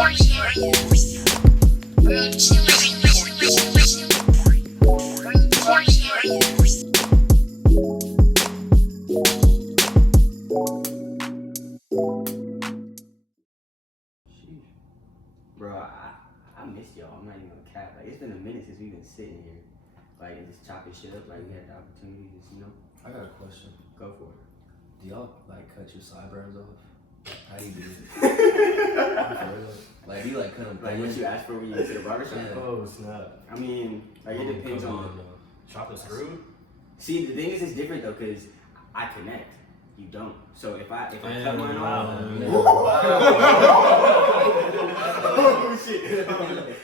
Bro, I missed y'all. I'm not even gonna cap. Like, it's been a minute since we've been sitting here, like, and just chopping shit up. Like, we had the opportunity to, I got a question. go for it. Do y'all like cut your sideburns off? How do you do it? Like, do you like cut them? Like, what you asked for when you went to the barbershop? Yeah. Oh snap! I mean, like, it depends on. Chopping screwed? See, the thing is, it's different though, cause I connect. You don't. So if I cut mine off. Oh shit!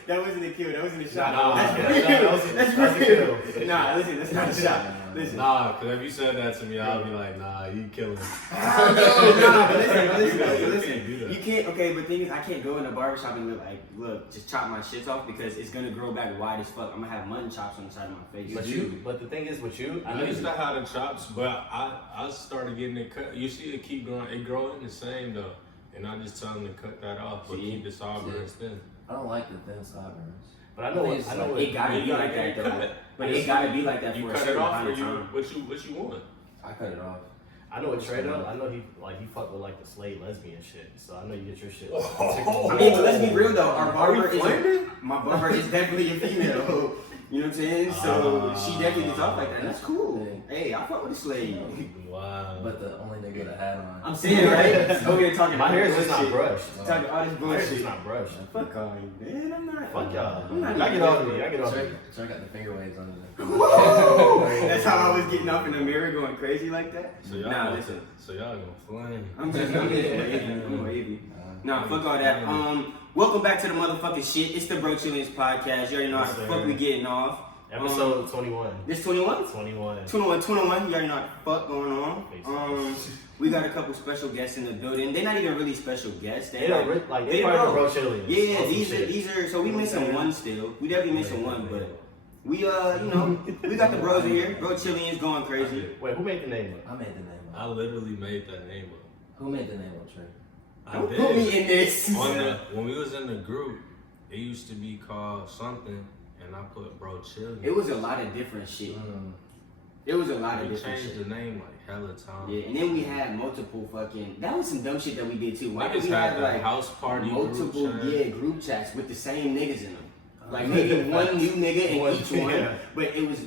That wasn't a kill. That wasn't a shot. That's real. Nah, listen, that's not a shot. Listen. Nah, cause if you said that to me, I'll be like, nah, you killing me. Nah, but listen. You can't. Okay, but the thing is, I can't go in the barbershop and look, just chop my shits off because it's gonna grow back wide as fuck. I'm gonna have mutton chops on the side of my face. But the thing is with you, I used to have the chops, but I started getting it cut. You see it keep growing, it growing the same though. And I just tell them to cut that off, but keep the sideburns thin. I don't like the thin sideburns. But I know it gotta be like that though. But it gotta be like that for a certain amount of time. What you want? I cut it off. I know a Trey though. I know he fucked with like the slave lesbian shit. So I know you get your shit. I mean, but let's be real though. Our barber my barber is definitely a female. You know what I'm saying? So she definitely gets off like that. And that's cool. Hey, I fuck with a slave. Wow. But the only nigga that had on. I'm saying, right? Over here talking. My hair is just not brushed. Talking all this My hair is bullshit. just not brushed. Fuck all you, man. I'm not. Fuck y'all. I'm not. I get off of me. I get off of me. So I got the finger waves under there. That's how I was getting up in the mirror going crazy like that. So y'all listen. So y'all gonna flame. I'm just wavy. I'm wavy. Nah, fuck all that. Welcome back to the motherfucking shit. It's the Brochillians podcast. You already know how the fuck we getting off. Episode 21. This 21? 21. 21. You already know what the fuck going on. We got a couple special guests in the building. They're not even really special guests. They part of the Brochillians. Yeah, these are. So we missing one still. We definitely missing one, but we we got the bros in here. Brochillians going crazy. Wait, who made the name up? I made the name up. I literally made that name up. Who made the name up, Trey? Don't put me in this. When we was in the group, it used to be called something. And I put Brochillians. It was a lot of different shit. It was a lot of different shit. We changed the name like hella times. Yeah, and then we had multiple fucking. That was some dumb shit that we did too. Why did we had have like house party multiple group chats with the same niggas in them? Like maybe one new nigga in each one, but it was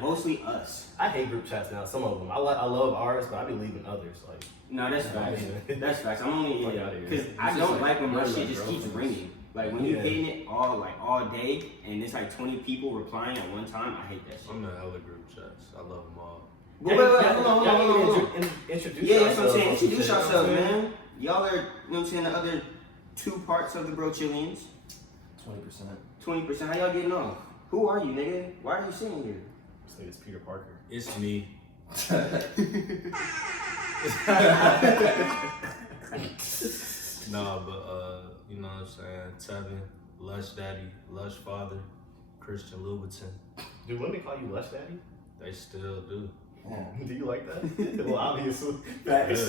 mostly us. I hate group chats now. Some of them. I love ours, but I be leaving others. Like no, that's facts. That's facts. I'm only because I don't like when my shit just keeps ringing. Like when you hitting it all day and it's like 20 people replying at one time, I hate that shit. I'm in hella group chats. I love them all. Wait, hold on. Introduce yeah, that's what I'm saying. Introduce yourselves, man. Y'all are, you know what I'm saying, the other two parts of the Brochillians. 20%. 20%. How y'all getting off? Who are you, nigga? Why are you sitting here? This nigga's Peter Parker. It's me. No, but you know what I'm saying? Tevin, Lush Daddy, Lush Father, Christian Louboutin. Do women call you Lush Daddy? They still do. Yeah. Do you like that? Well, obviously.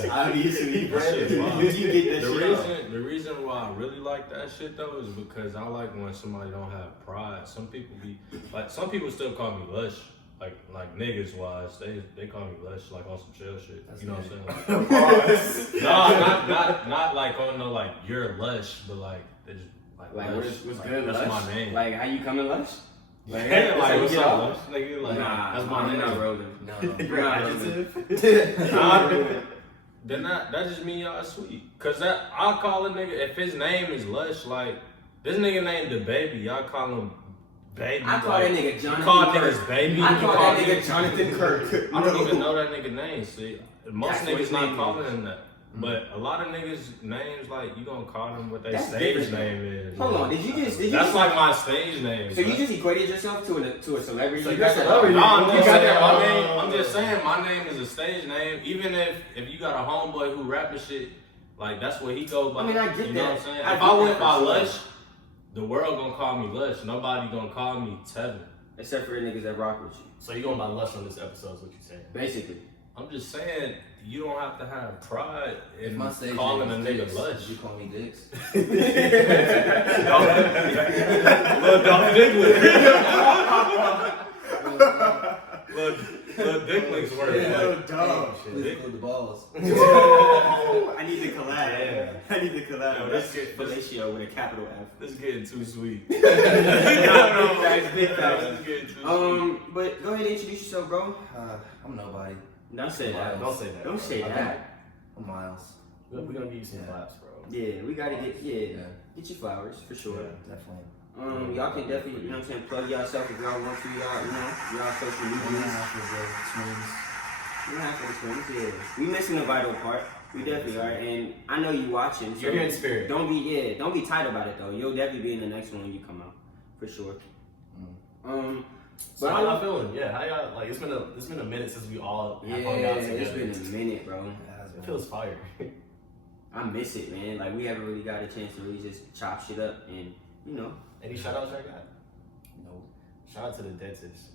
Obviously, Brandon. You get that shit. The reason why I really like that shit though is because I like when somebody don't have pride. Some people still call me Lush. Like niggas wise, they call me Lush like on some chill shit. That's you know nice. what I'm saying? Like, not like on the like you're Lush, but like they just like Lush. What's like, good, that's Lush? my name. Like how you coming, Lush? Like, yeah, like what's up, Lush? Nigga, like that's my name. Not rolling. No. You're not rolling. Then that just mean y'all sweet. Cause I'll call a nigga if his name is Lush, like this nigga named the baby, y'all call him Baby. I call that nigga Jonathan. You call niggas baby. I call that nigga Jonathan Kirk. I don't even know that nigga name. See, most niggas not calling him that. But a lot of niggas names like you gonna call them what their stage name is. Hold on, did you just like my stage name. So you just equated yourself to a celebrity? So you got celebrity. No, I'm just saying my name is a stage name. Even if you got a homeboy who rapping shit, like that's what he goes by. I mean, I get that. You know what I'm saying? If I went by Lush, the world gonna call me Lush. Nobody gonna call me Tevin. Except for the niggas that rock with you. So you going by Lush on this episode is what you're saying? Basically. I'm just saying, you don't have to have pride in My stage calling a name is nigga Dicks. lush. You call me Dicks. Little Dolph Diglett. Little Dickling's word. Yeah, Like, dog. Please include the balls. I need to collab. Yeah. I need to collab. Yo, That's this- fellatio with a capital F. this is getting too sweet. Big facts, big This facts. is getting too sweet. But go ahead and introduce yourself, bro. I'm nobody. Don't say that. Miles. Don't say that. Don't say I'm that. I'm Miles. We're gonna give you some Yeah. claps, bro. Yeah, we gotta get Yeah, get your flowers for sure. definitely. Y'all can definitely, you know what I'm saying, plug yourself if y'all want to, y'all social Yeah, media. after the swings. We're not for the twins, yeah. We missing a vital part. We definitely are, and I know you watching. So You're here in spirit. Don't be tight about it though. You'll definitely be in the next one when you come out, for sure. So how y'all feeling? Yeah, how y'all like? It's been a minute since we all have hung out together. It's been a minute, bro. It feels fire. I miss it, man. Like we haven't really got a chance to really just chop shit up, and you know. Any shout outs I got? No. Shout out to the dentists.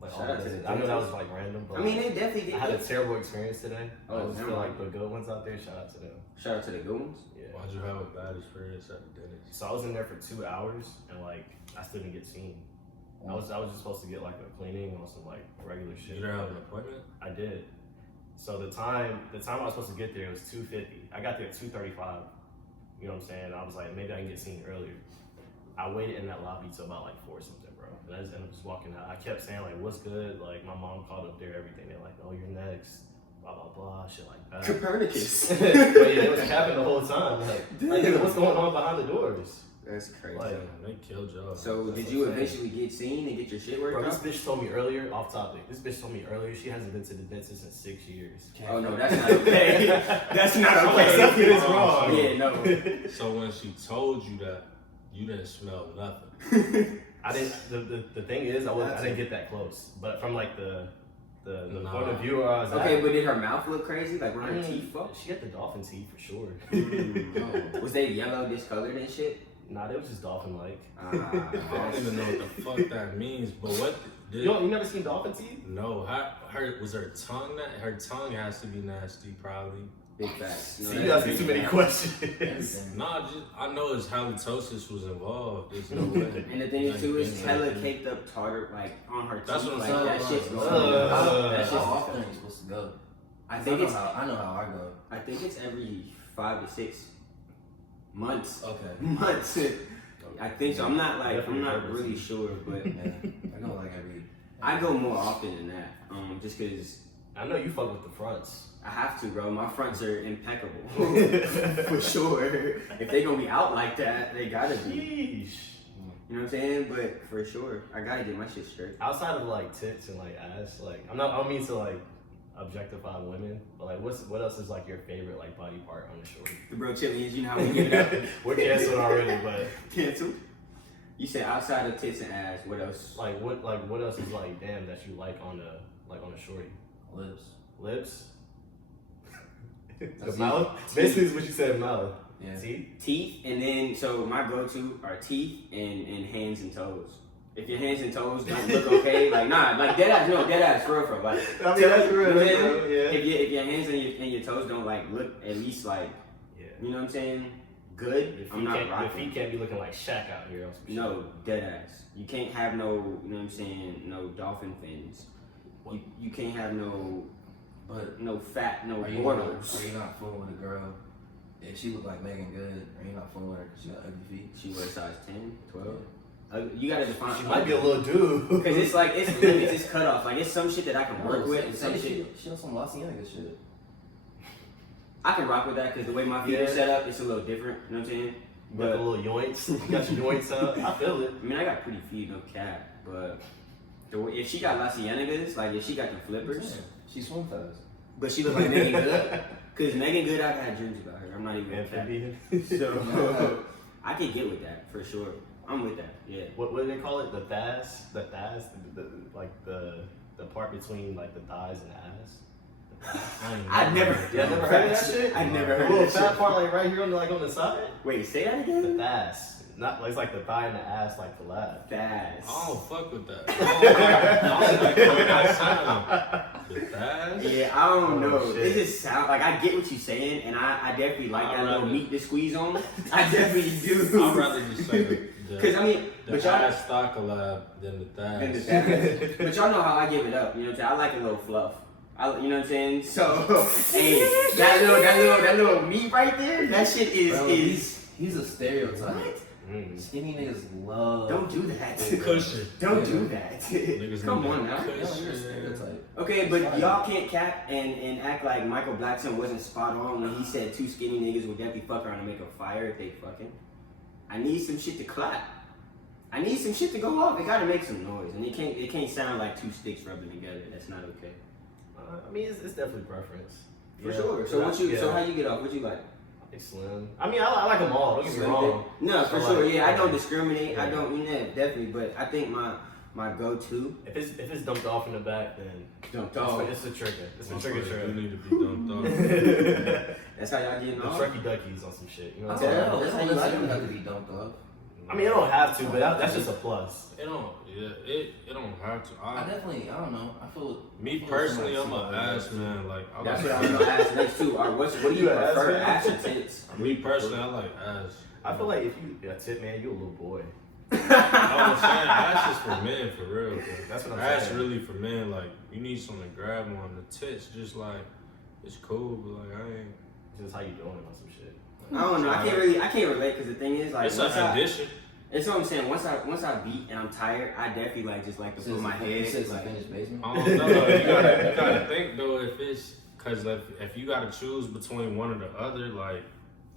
Like Shout all out to the the I know that dentists. was like random, but I mean, they definitely I had a did. terrible experience today. Oh, I just never feel mind. like the good ones out there. Shout out to them. Shout out to the goons. Yeah. Why'd you have a bad experience at the dentist? So I was in there for 2 hours and like I still didn't get seen. I was just supposed to get like a cleaning on some like regular shit. You didn't have an appointment? I did. So the time I was supposed to get there was 2:50. I got there at 2:35. You know what I'm saying? I was like, maybe I can get seen earlier. I waited in that lobby till about like 4 something, bro. And I just ended up just walking out. I kept saying like, what's good? Like my mom called up there, everything. They're like, oh, you're next. Blah blah blah, shit like that. Copernicus. But yeah, it was happening the whole time. Like nigga, what's going on behind the doors? That's crazy. Like, Damn, they killed y'all. So That's did what you I'm saying. eventually get seen and get your shit worked Bro, out? this bitch told me earlier, off topic. This bitch told me earlier she hasn't been to the dentist in 6 years. Oh no, that's not okay. That's not okay. Something is wrong. Yeah, no. So when she told you that, you didn't smell nothing. I didn't. The thing is, I didn't get that close. But from like the Nah. point of view where I was Okay, at, but did her mouth look crazy? Like were her I mean, teeth fucked? She had the dolphin teeth for sure. Oh. Was they yellow, discolored and shit? Nah, they was just dolphin like. I don't even know what the fuck that means, but what did You never seen dolphin teeth? no, was her tongue that her tongue has to be nasty probably. Big facts. See, you asking too many questions. Everything. Nah, just I know his halitosis was involved. There's no way. And the thing is too is hella Anything. caked up tartar like on her teeth. That's what I'm like, saying. That shit's going Uh, That shit's How often are you supposed to go? I think it's I know how I go. I think it's every 5 to 6 months. Okay. Months. I think so. I'm not Definitely really sure, but Yeah. I go like every. I go more often than that. Just cause I know you fuck with the fronts. I have to, bro. My fronts are impeccable. For sure. If they gonna be out like that, they gotta be. Sheesh. You know what I'm saying? But for sure, I gotta get my shit straight. Outside of like tits and like ass, like I don't mean to like objectify women, but like what else is like your favorite like body part on the shorty? The Brochillians, you know how we give it up. We're canceled already, but Cancel. You said outside of tits and ass, what else? what else is like damn that you like on a shorty? Lips. Lips? The That's mouth? Basically is what you said, mouth. Yeah. See? Teeth, and then so my go-to are teeth and hands and toes. If your hands and toes don't look okay, like dead ass, for real, like. I mean, that's real, you know what I'm that's saying? real, yeah. If your hands and your toes don't like look at least like, Yeah. you know what I'm saying, good, I'm not Your rocking. feet can't be looking like Shaq out here. On some No, dead ass. You can't have no, you know what I'm saying, no dolphin fins. You can't have no fat, no Are you not fooling with a girl? If she look like Megan Good, are you not fooling with her because she got ugly feet? She wears size 10, 12. You gotta define. shit. She might be a little dude. Because it's like, it's limits, it's cutoff. Like, it's some shit that I can work with, and some shit. She on some Lacienega shit. I can rock with that because the way my feet are Yeah. set up, it's a little different. You know what I'm saying? You got the little yoinks. You got your yoinks up. I feel it. I mean, I got pretty feet, no cap. But if she got La Cienegas, like if she got the flippers, She swim fast. but she look like Megan Good. Because Megan Good, I've had dreams about her. I'm not even gonna cap. Amphibian. So I can get with that for sure. I'm with that. Yeah. What do they call it? The thighs? The thighs? Like the part between like the thighs and the ass? I never. Yeah, never heard of that shit? I never The heard little that fat shit. part like right here on the side? Wait, say that The again. thighs. Not it's like the thigh and the ass like collab. Fast. I don't fuck with that. I don't like the way that sound. The thighs? Yeah, I don't know. shit. It just sounds like I get what you're saying, and I definitely like that little meat to squeeze on. I definitely do. I'd rather just say Because I mean, the but y'all ass stock collab than the thighs. But y'all know how I give it up. You know what I'm saying? I like a little fluff. You know what I'm saying? So, hey, that little meat right there, that shit is Bro, is. he's a stereotype. What? Skinny niggas love. Don't do that. Cushion. Don't do that. Niggas Come need on that now. Yeah, you're a stereotype. Okay, but y'all can't cap and act like Michael Blackson wasn't spot on when he said two skinny niggas would definitely fuck around and make a fire if they fucking. I need some shit to clap. I need some shit to go off. It gotta make some noise, and it can't sound like two sticks rubbing together. That's not okay. I mean, it's definitely preference. For sure. So so how you get off? What you like? Like slim. I mean, I like them all. Don't get me wrong. No, for So, sure. like, Yeah, I don't discriminate. Yeah. I don't. Definitely. But I think my go-to. If it's dumped off in the back, then Dumped it's a trigger. It's a trigger You trap. need to be dumped off. That's how y'all getting The off. turkey duckies on some shit. You know what I'm Oh, saying? no, That's how you it like doesn't them. have to be dumped off. I mean, it don't have to, but that's just a plus. It don't. Yeah, it don't have to. I don't know. I feel. Me personally, I'm an ass man. Like I That's like what I was gonna ask next too. What do you You an ass prefer? man? Ass or tits? Me personally, I like ass. I feel like if you a tip man, you a little boy. I'm saying ass is for men, for real. Bro. That's what I'm Ass saying. really for men. Like you need something to grab on. The tits, just like it's cool, but like I ain't. Just how you doing on some shit. I don't know. I can't relate because the thing is like It's an addition. It's what I'm saying. Once I beat and I'm tired, I definitely like to put my head. It's a Like, finished basement. I don't know. You gotta think though if it's because if you gotta choose between one or the other, like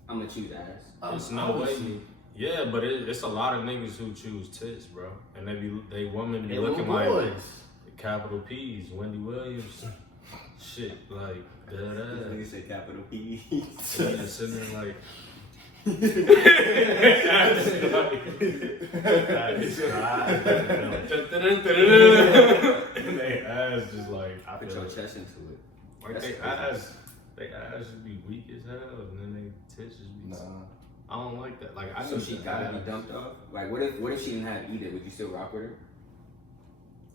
I'm gonna choose ass. it's no way. Yeah, but it's a lot of niggas who choose tits, bro, and they women be They looking little like boys. capital P's, Wendy Williams, shit like that. Nigga said capital P. Yeah, sitting there like. They ass just like I put your chest into it. like That's they ass just be weak as hell, and then they tits just be. Nah. I don't like that. Like I So need she the gotta be ass. dumped off. Like what if she didn't have either? Would you still rock with her?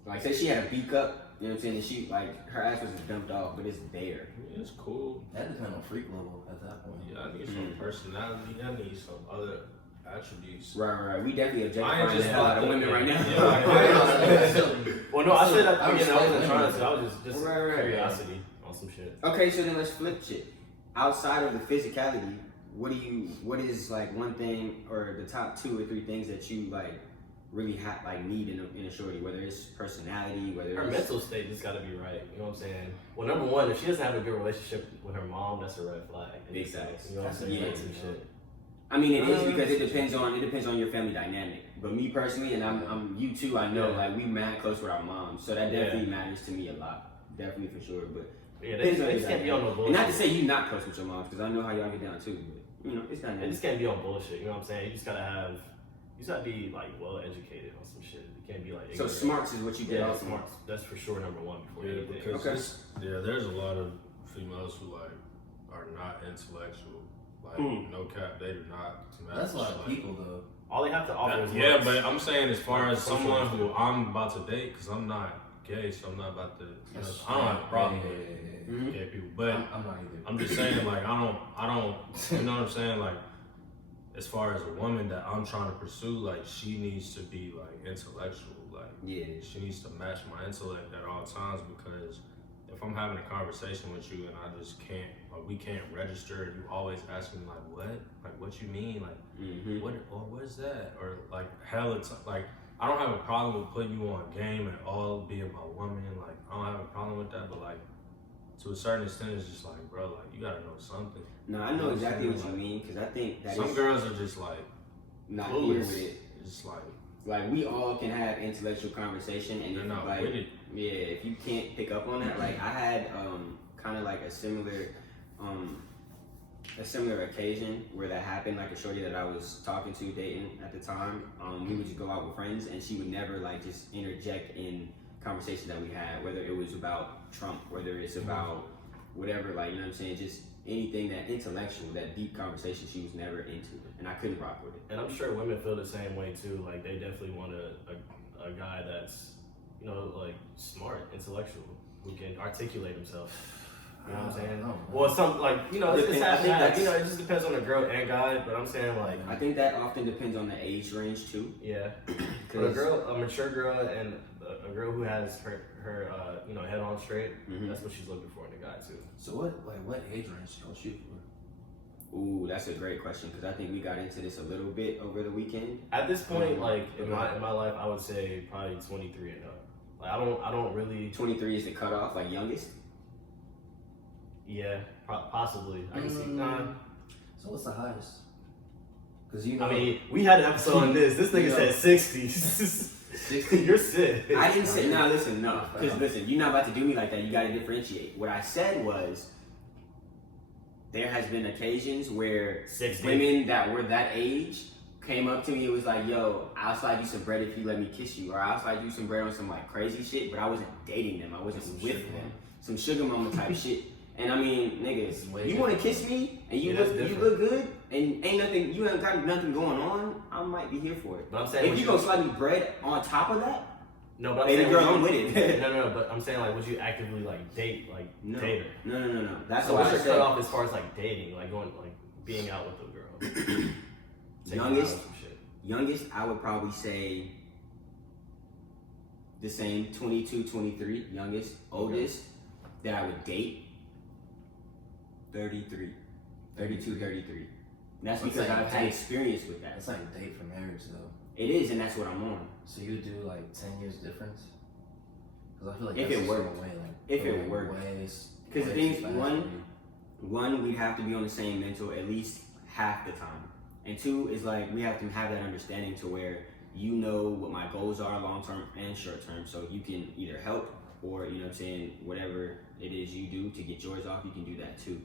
Like say she had a B cup, you know what I'm saying? And she like her ass was dumped off, but it's there. Yeah, it's cool. That depends on freak level at that point. Yeah, I need some personality. I need some other attributes. Right. We definitely I ain't objectifying just a lot of fucking- women right now. Yeah, like, I ain't- Well, no, I said that. I Again, I respect wasn't trying women. to. I was just Right. curiosity on some shit. Okay, so then let's flip shit. Outside of the physicality, what is like one thing or the top 2 or 3 things that you like really need in a shorty, whether it's personality, whether Her it's mental state just gotta be right. You know what I'm saying? Well, number one, if she doesn't have a good relationship with her mom, that's a red flag. Big facts. You know what I'm saying? Yeah. Like some shit. I mean, it is because it depends on your family dynamic. But me personally, and I'm you too. I know like we mad close with our moms, so that definitely matters to me a lot. Definitely for sure. But Yeah, they just can't be on no bullshit. and not to say you not close with your moms, because I know how y'all get down too. But you know, it's They dynamic. just can't be on bullshit. You know what I'm saying? You just gotta be like well educated on some shit. You can't be like So ignorant. smarts is what you get Yeah, off smart. That's for sure number one before Yeah, anything. because Okay. there's a lot of females who like are not intellectual. Like no cap, they do not match. That's a lot of like, people though. All they have to offer is yeah, looks. but I'm saying as far as Social someone skills. who I'm about to date, because I'm not gay, so I'm not about to. I don't have a problem with gay people, but I'm not either. I'm just saying like I don't. You know what I'm saying? Like as far as a woman that I'm trying to pursue, like she needs to be like intellectual. Like she needs to match my intellect at all times, because if I'm having a conversation with you and I just can't, like we can't register, and you always ask me like what you mean, like what is that, or like like I don't have a problem with putting you on game at all, being my woman, like I don't have a problem with that, but like to a certain extent, it's just like, bro, like you gotta know something. No, I know exactly what you mean, because I think that Some girls are just like not clueless. here with it. It's Like we all can have intellectual conversation, and they're if not like with it. if you can't pick up on that, like I had kind of like a similar occasion where that happened. Like a shorty that I was talking to, dating at the time, we would just go out with friends, and she would never like just interject in conversations that we had, whether it was about Trump, whether it's about whatever, like, you know what I'm saying, just anything that intellectual, that deep conversation, she was never into it, and I couldn't rock with it. And I'm sure women feel the same way too. Like they definitely want a guy that's, you know, like smart, intellectual, who can articulate himself. You know what I'm saying? No. Well, some like it's I half think half. that's- It just depends on the girl and guy. But I'm saying like, I think that often depends on the age range too. yeah, for a girl, a mature girl, and a girl who has her head on straight. Mhm. That's what she's looking for in a guy too. So what age range y'all shoot for? Ooh, that's a great question because I think we got into this a little bit over the weekend. At this point, like in my life, I would say probably 23 and up. Like I don't really. 23 is the cutoff, like youngest. Yeah, possibly. I can see. Nah. So what's the highest? Because you know, I mean, we had an episode on this. This nigga said 60. 60. You're sick. I didn't say no. Listen, no, because listen, you're not about to do me like that. You got to differentiate. What I said was, there has been occasions where 60. women that were that age came up to me and was like, "Yo, I'll slide you some bread if you let me kiss you," or "I'll slide you some bread on some like crazy shit." But I wasn't dating them. I wasn't Some with sugar them. mama. Some sugar mama type shit. And I mean, niggas, Way you want to different. kiss me and you Yeah, that's look different. good and ain't nothing, you ain't got nothing going on. I might be here for it. But I'm saying, If would you gonna slide me bread on top of that, no, but I'm baby saying, girl, would I'm you- with it. No, but I'm saying like, would you actively like date No. date her? No. That's So why what's I your said cutoff as far as like dating, like going like being out with the girl? Taking her out youngest, or some shit. youngest, I would probably say the same, 22, 23, youngest. Oldest that I would date, 33, 32, 33. And that's What's because that I've had date? experience with that. That's like date for marriage though. It is, and that's what I'm on. So you do like 10 years difference? Because I feel like If that's it just worked. going way, like, If it going worked. way 'Cause the too thing is, fast one- for you. One, we have to be on the same mental at least half the time. And two is like we have to have that understanding to where you know what my goals are long term and short term. So you can either help or, you know what I'm saying, whatever it is you do to get yours off, you can do that too.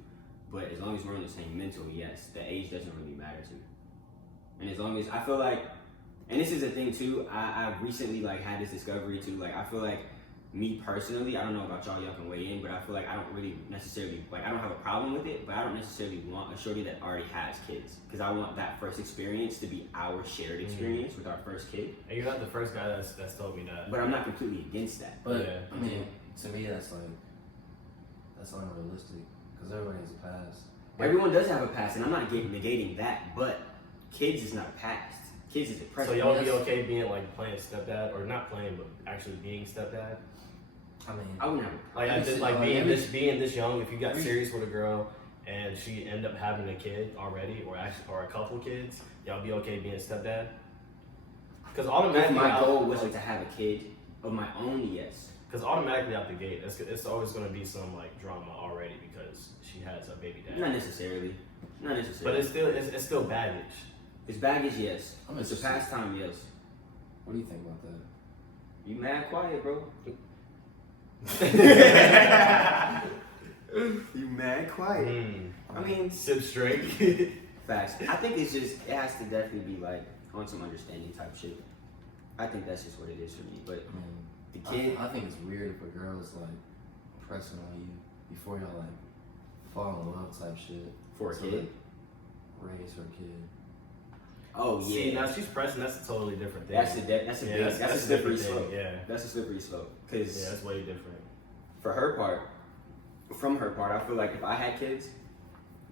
But as long as we're on the same mental, yes, the age doesn't really matter to me. And as long as I feel like, and this is a thing too, I've recently like had this discovery too, like I feel like me personally, I don't know about y'all can weigh in, but I feel like I don't really necessarily, like I don't have a problem with it, but I don't necessarily want a shorty that already has kids. Because I want that first experience to be our shared experience with our first kid. And you're not the first guy that's told me that. But I'm not completely against that. But Yeah. I mean, to me, that's unrealistic because everybody has a past. Everyone does have a past, and I'm not negating that, but kids is not a past. Kids is a So present. y'all be okay being like playing stepdad, or not playing, but actually being stepdad? I mean, I wouldn't have Like I Every just si- like being every- this young. If you got serious with a girl and she end up having a kid already, or a couple kids, y'all be okay being stepdad? Because if automatically, my goal wasn't to have a kid of my own, yes. Because automatically out the gate, it's always going to be some like drama already because she has a baby dad. Not necessarily. Not But necessarily. it's still baggage. It's baggage, yes. I'm It's a interested. pastime, yes. what do you think about that? You mad quiet, bro. You mad quiet. I mean, Sip straight. facts. I think it's just, it has to definitely be like on some understanding type shit. I think that's just what it is for me. But I mean, the kid, I think it's weird if a girl is like pressing on you before y'all like fall in love type shit. for a So, kid. like, raise her kid. Oh yeah. See, now she's pressing. That's a totally different thing. That's a that's a Yeah, big, that's that's a a slippery different slope. thing, yeah. That's a slippery slope. Cause Yeah, that's way different. for her part, from her part, I feel like if I had kids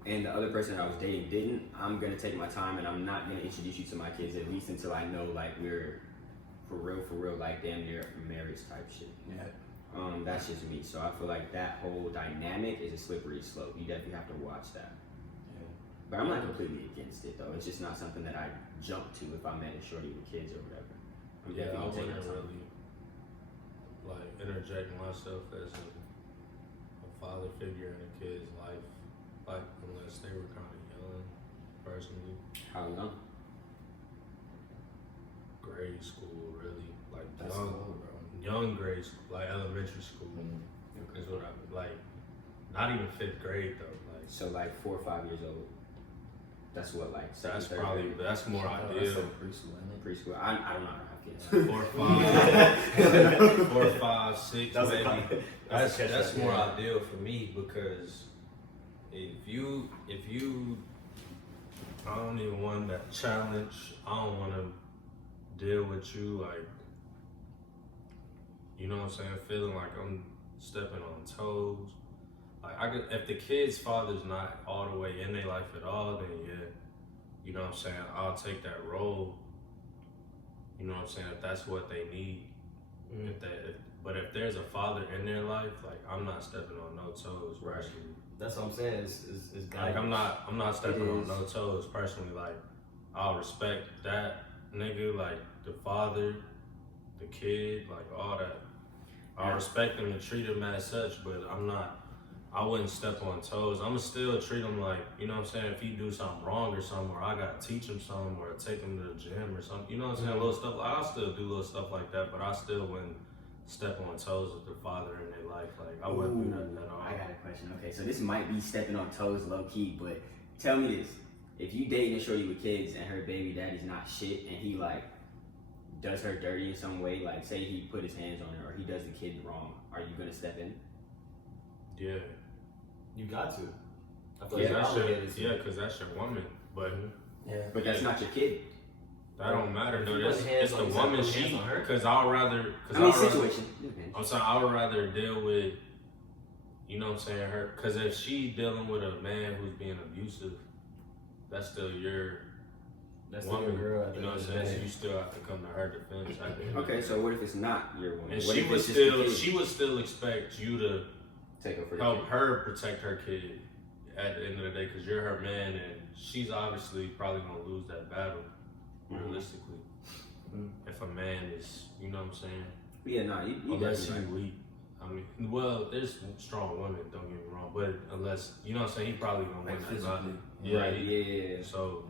and the other person that I was dating didn't, I'm gonna take my time and I'm not gonna introduce you to my kids at least until I know like we're for real, like damn near marriage type shit. Yeah. That's just me. So I feel like that whole dynamic is a slippery slope. You definitely have to watch that. Yeah. But I'm not completely against it though. It's just not something that I jump to if I met a shorty with kids or whatever. I'm Yeah, I definitely wouldn't taking my time. really like interject myself as a father figure in a kid's life, like unless they were kind of young, personally. How young? Grade school, really, like That's young, cool, bro. young grade school, like elementary school is what I like. Not even 5th grade though. Like So like 4 or 5 years old. That's what like second, that's third probably grade, that's more That's ideal. like preschool, isn't it? preschool. I don't know how to have kids. 4 or 5, 4 or 5, 6 That's a maybe. con- That's catch that's that, more yeah. ideal for me because if you I don't even want that challenge. I don't want to deal with you like, you know what I'm saying, feeling like I'm stepping on toes. Like if the kid's father's not all the way in their life at all, then yeah, you know what I'm saying, I'll take that role. You know what I'm saying, if that's what they need. But if there's a father in their life, like I'm not stepping on no toes personally. That's what I'm saying. Is like I'm not stepping on no toes personally. Like I'll respect that nigga, like the father, the kid, like all that. I'll respect him and treat him as such, but I wouldn't step on toes. I'ma still treat him like, you know what I'm saying, if he do something wrong or something, or I gotta teach him something, or take him to the gym or something, you know what I'm saying, little stuff. I'll still do little stuff like that, but I still wouldn't step on toes with the father in their life. Like I wouldn't do nothing at all. I got a question. Okay, so this might be stepping on toes low key, but tell me this: if you dating a shorty with kids and her baby daddy's not shit, and he like does her dirty in some way, like say he put his hands on her or he does the kid wrong, are you gonna step in? Yeah. You got to. I feel because that's your woman. But but that's not your kid. That don't matter though. It's the on woman. Because I'll rather. Situation. I'm saying I would rather deal with. You know what I'm saying, her. Because if she dealing with a man who's being abusive, that's still your. That's woman, your girl. You know what I'm saying? So you still have to come to her defense. Okay, so what if it's not your woman? And what she would still expect you to take her for help her protect her kid at the end of the day, because you're her man, and she's obviously probably gonna lose that battle, realistically. If a man is, you know what I'm saying? Yeah, no, you unless he's weak. I mean, well, there's strong women, don't get me wrong, but unless, you know what I'm saying, he probably gonna win that battle. Yeah, right, yeah. So,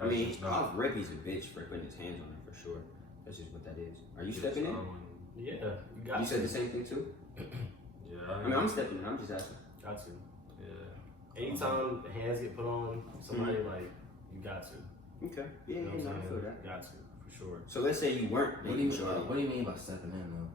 I mean, off rip, he's a bitch for putting his hands on her, for sure. That's just what that is. Are you stepping in? Yeah, you got You to. said the same thing too? Yeah. I mean, I'm stepping in, I'm just asking. Got to. Yeah. Anytime hands get put on somebody, like, you got to. Okay. Yeah, You know what I'm I saying? feel that. Got to, for sure. So let's say you weren't What do you mean by stepping in though?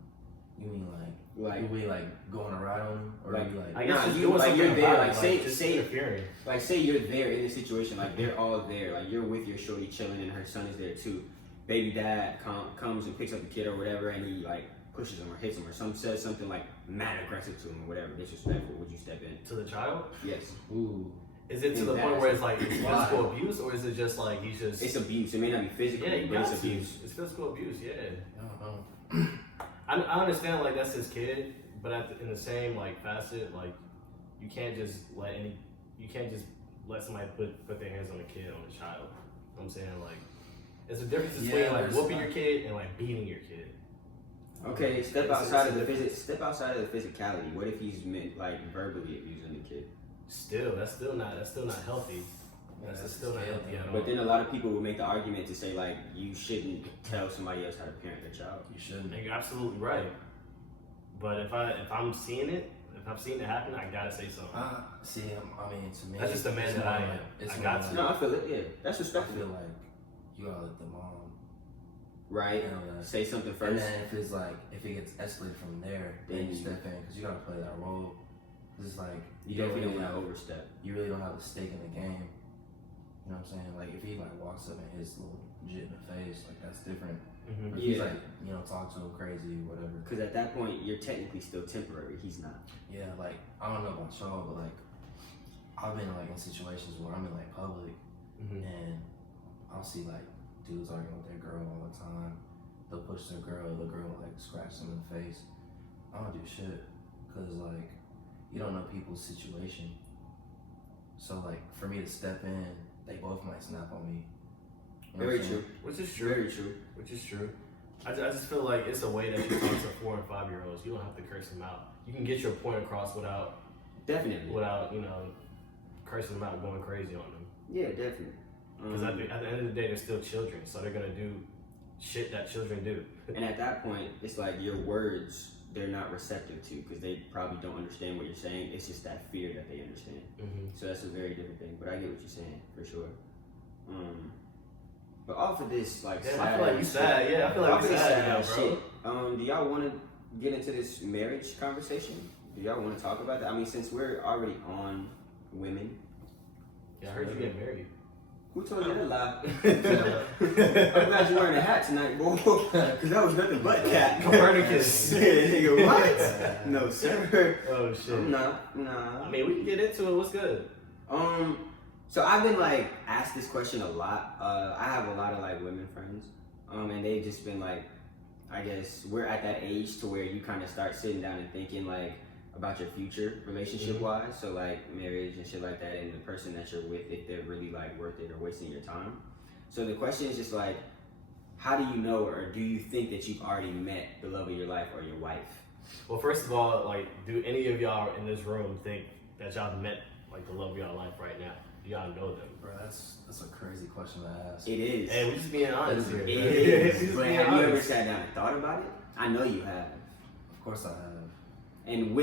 You mean you mean like going to ride on him, or like, you like? I guess you're there. Like say interfering. Like say you're there in the situation. Like they're all there. Like you're with your shorty chilling, and her son is there too. Baby dad comes and picks up the kid or whatever, and he like pushes him or hits him or says something like mad aggressive to him or whatever, disrespectful. Would you step in? To the child? Yes. Ooh. Is it to the point where it's like it's physical abuse, or is it just like he's just? It's abuse. It may not be physical, but it's abuse. It's physical abuse. Yeah. I understand like that's his kid, but in the same like facet, like you can't just let somebody put their hands on a kid, on a child. You know what I'm saying, like there's a difference between like whooping your kid and like beating your kid. Okay, step outside of the physicality. What if he's like verbally abusing the kid? That's still not healthy. That's still not healthy at all. But then a lot of people will make the argument to say like you shouldn't tell somebody else how to parent their child. You shouldn't. And you're absolutely right. But if I'm seeing it happen, I gotta say something. I mean, to me, that's just the man that I am. I got to. No, I feel it. Yeah, that's I respectful. feel like you gotta let the mom right say something first. And then if it gets escalated from there, then you step in, because you gotta play that role. Cause it's like you definitely don't want to overstep. You really don't have a stake in the game. You know what I'm saying? Like if he like walks up and hits little jit in the face, like that's different. If he's like, talk to him crazy or whatever. Because at that point you're technically still temporary. He's not. Yeah, like I don't know about y'all, but like I've been like in situations where I'm in like public and I'll see like dudes arguing with their girl all the time. They'll push their girl, the girl will like scratch them in the face. I don't do shit because like you don't know people's situation. So like for me to step in, they both might snap on me. You know Very true. Which is true. Very true. Which is true. I just feel like it's a way that you talk to 4 and 5 year olds. You don't have to curse them out. You can get your point across without cursing them out, going crazy on them. Yeah, definitely. Because at the end of the day, they're still children, so they're gonna do shit that children do. And at that point, it's like your words they're not receptive to, because they probably don't understand what you're saying. It's just that fear that they understand. So that's a very different thing. But I get what you're saying for sure. But off of this, like, I feel like you sad. Yeah, I feel like you sad now, bro. Do y'all want to get into this marriage conversation? Do y'all want to talk about that? I mean, since we're already on women. Yeah, I heard you get married. Who told you that lie? I'm glad you're wearing a hat tonight, boy. Because that was nothing but cat. Copernicus. Nigga, what? No, sir. Oh shit. Nah. I mean, we can get into it. What's good? So I've been like asked this question a lot. I have a lot of like women friends, and they've just been like, I guess we're at that age to where you kind of start sitting down and thinking like about your future relationship wise. So like marriage and shit like that, and the person that you're with, if they're really like worth it or wasting your time. So the question is just like, how do you know, or do you think that you've already met the love of your life or your wife? Well, first of all, like, do any of y'all in this room think that y'all met like the love of y'all life right now? Do y'all know them? Bro, that's a crazy question to ask. It is. Hey, we just being honest here. It bro. is. We just But being have you ever honest. sat down and thought about it? I know you have. Of course I have. And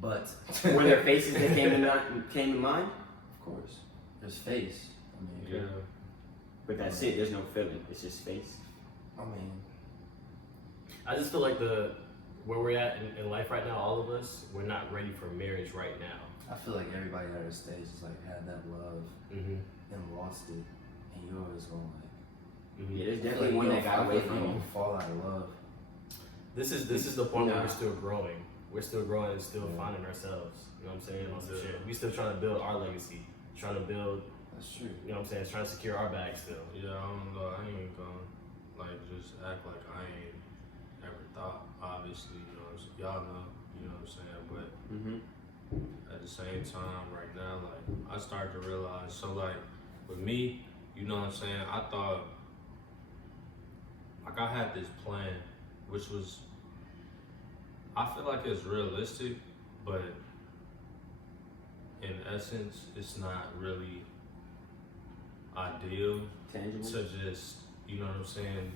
But were there faces that came to mind? Of course. There's face. I mean, Yeah. But that's it. There's no feeling. It's just face. I mean, I just feel like where we're at in life right now, all of us, we're not ready for marriage right now. I feel like everybody at our stage is like had that love and lost it, and you always going like. Yeah, there's I feel definitely like one you that got don't- away I feel like from you you. don't fall out of love. This is the point where Nah. we're still growing. We're still growing and still finding ourselves. You know what I'm saying? On some shit. We still trying to build our legacy. Trying to build, That's true. you know what I'm saying? Trying to secure our bag still. Yeah, I don't know. I ain't gonna like just act like I ain't ever thought. Obviously, you know, y'all know, you know what I'm saying. But at the same time, right now, like I start to realize. So like with me, you know what I'm saying. I thought like I had this plan, which was I feel like it's realistic, but in essence, it's not really ideal Tangible. to just, you know what I'm saying,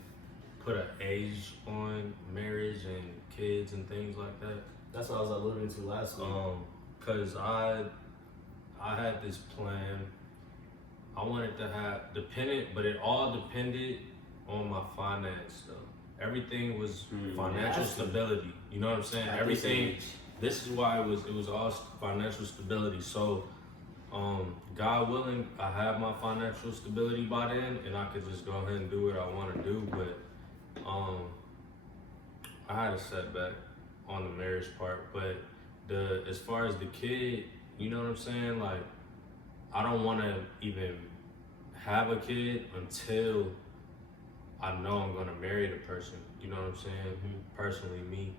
put an age on marriage and kids and things like that. That's what I was alluding to last week. Cause I had this plan. I wanted to have dependent, but it all depended on my finance though. Everything was financial stability. You know what I'm saying? At this Everything. age. This is why it was all financial stability. So, God willing, I have my financial stability by then, and I could just go ahead and do what I want to do. But I had a setback on the marriage part. But as far as the kid, you know what I'm saying? Like, I don't want to even have a kid until I know I'm gonna marry the person. You know what I'm saying? Personally, me.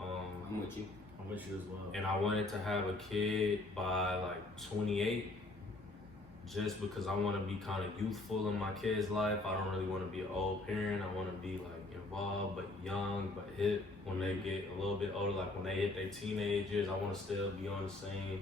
I'm with you. I'm with you as well. And I wanted to have a kid by like 28, just because I want to be kind of youthful in my kid's life. I don't really want to be an old parent. I want to be like involved, but young, but hip when they get a little bit older. Like when they hit their teenage years, I want to still be on the same.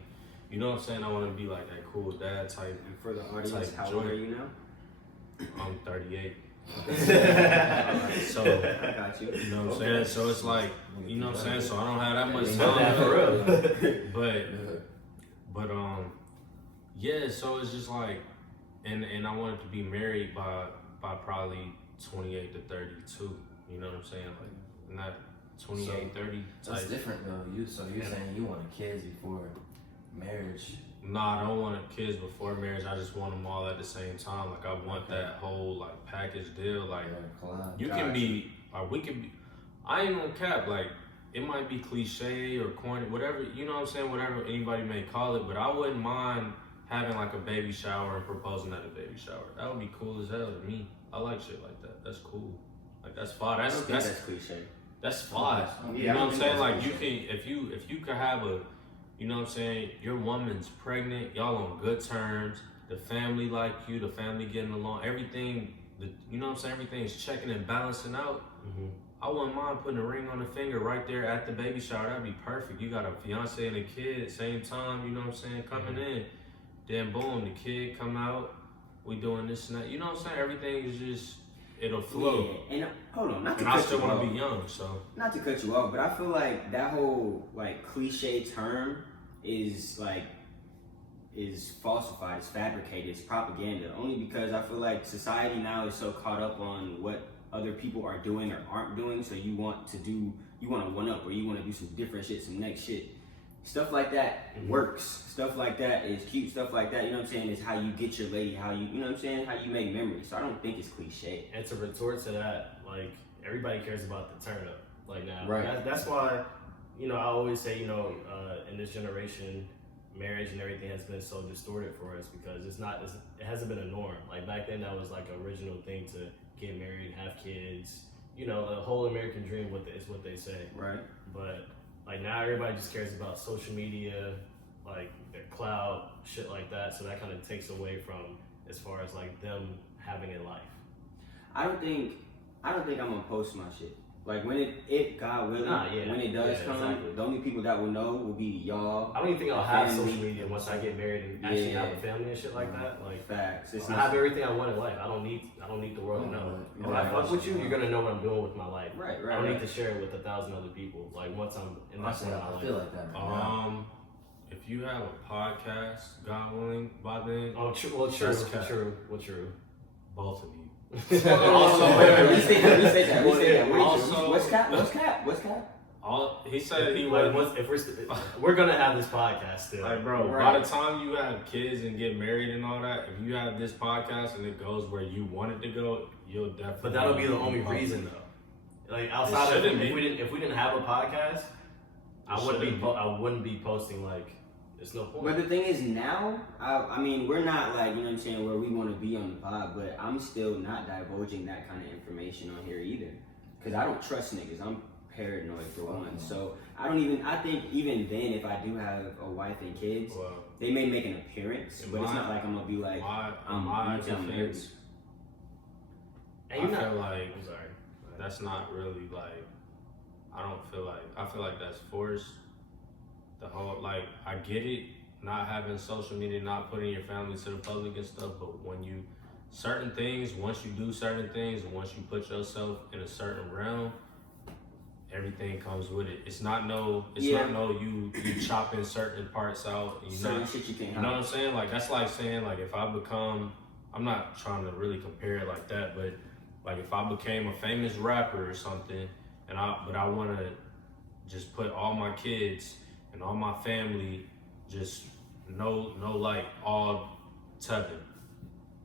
You know what I'm saying? I want to be like that cool dad type. And for the audience, Type how old joint. are you now? I'm 38. Alright, So, I got you. you know what I'm saying? So it's like, you know what I'm saying? So I don't have that much Know that time. for real. But yeah, so it's just like, and I wanted to be married by probably 28 to 32. You know what I'm saying? Like not 28, 30 That's type. different though. You're saying you wanted kids before marriage. Nah, I don't want kids before marriage. I just want them all at the same time. Like I want that whole like package deal. Like Collide. you can be, or we can be. I ain't gonna cap. Like it might be cliche or corny, whatever. You know what I'm saying? Whatever anybody may call it. But I wouldn't mind having like a baby shower and proposing at a baby shower. That would be cool as hell to me. I like shit like that. That's cool. Like that's fine. I don't think that's cliche. That's fine. Yeah, You I know don't what I'm think saying? that's Like you cliche. can, if you could have a, you know what I'm saying, your woman's pregnant, y'all on good terms, the family like you, the family getting along, everything, you know what I'm saying, everything's checking and balancing out. I wouldn't mind putting a ring on the finger right there at the baby shower. That'd be perfect. You got a fiance and a kid at the same time, you know what I'm saying, coming in. Then boom, the kid come out, we doing this and that. You know what I'm saying? Everything is just, it'll flow. Yeah, and hold on, not to And I cut still you want off. to be young, so. Not to cut you off, but I feel like that whole like cliche term is falsified, it's fabricated, it's propaganda. Only because I feel like society now is so caught up on what other people are doing or aren't doing, so you want to one up, or you want to do some different shit, some next shit. Stuff like that works. Stuff like that is cute. Stuff like that, you know what I'm saying, is how you get your lady, how you know what I'm saying, how you make memories. So I don't think it's cliche. And to retort to that, like, everybody cares about the turn up. Like, now, Right. that's why, you know, I always say, you know, in this generation, marriage and everything has been so distorted for us because it hasn't been a norm. Like, back then, that was like an original thing to get married, have kids. You know, the whole American dream is what they say. Right. But like now, everybody just cares about social media, like their clout, shit like that. So that kind of takes away from as far as like them having a life. I don't think I'm gonna post my shit. Like when it God willing, when it does come, exactly. The only people that will know will be y'all. I don't even think I'll have social media once I get married and actually have a family and shit like that. Like facts. I have everything I want in life. I don't need the world to know. If I fuck with you, you're gonna know what I'm doing with my life. Right. I don't need to share it with 1,000 other people. Like once I'm in that point of my life. I feel like that. Right if you have a podcast, God willing, by then. Oh, true. True. Both of you. Also, wait, restate that. Also, what's cap? He said he like would. If we're gonna have this podcast still, like bro, right. By the time you have kids and get married and all that, if you have this podcast and it goes where you want it to go, you'll definitely. But that'll be the only reason though. Like outside of if we didn't have a podcast, I wouldn't be posting like. There's no point. But the thing is now, I mean, we're not like, you know what I'm saying, where we want to be on the pod, but I'm still not divulging that kind of information on here either. Because I don't trust niggas. I'm paranoid for one. So I think even then, if I do have a wife and kids, they may make an appearance, but it's not like I'm going to be like, I'm married. I feel like that's not really like, I feel like that's forced. The whole, like, I get it, not having social media, not putting your family to the public and stuff, but when you, certain things, once you do certain things, and once you put yourself in a certain realm, everything comes with it. It's not you chopping certain parts out. And Shit you can't you know what I'm saying? Like, that's like saying, like, if I become, I'm not trying to really compare it like that, but, like, if I became a famous rapper or something, but I want to just put all my kids and all my family just no like all Tevin.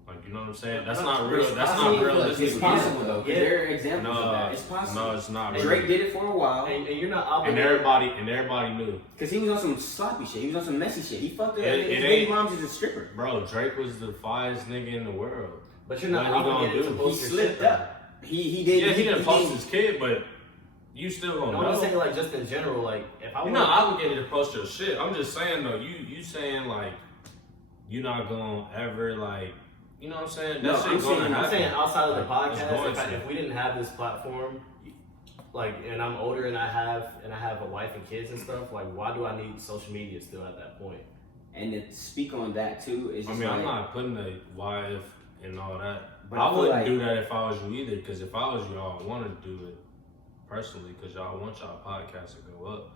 Like, you know what I'm saying? That's not real. That's not realistic. It's possible though. There are examples of that. It's possible. No, it's not. Drake did it for a while, and you're not obligated. And everybody knew. Cause he was on some sloppy shit. He was on some messy shit. He fucked her. His baby mom's is a stripper. Bro, Drake was the finest nigga in the world. But you're not obligated to post your shit. He slipped up. He did. Yeah, he didn't post his kid, but. You still gonna know. I'm saying like just in general, like if I you're not obligated to post your shit. I'm just saying though, you saying like you're not gonna ever like, you know what I'm saying? I'm saying outside of the podcast, if we didn't have this platform, like, and I'm older and I have a wife and kids and stuff, like why do I need social media still at that point? And to speak on that too is I'm not putting the why if and all that. But I wouldn't do that if I was you either, because if I was you, I would want to do it personally, because y'all want y'all podcast to go up,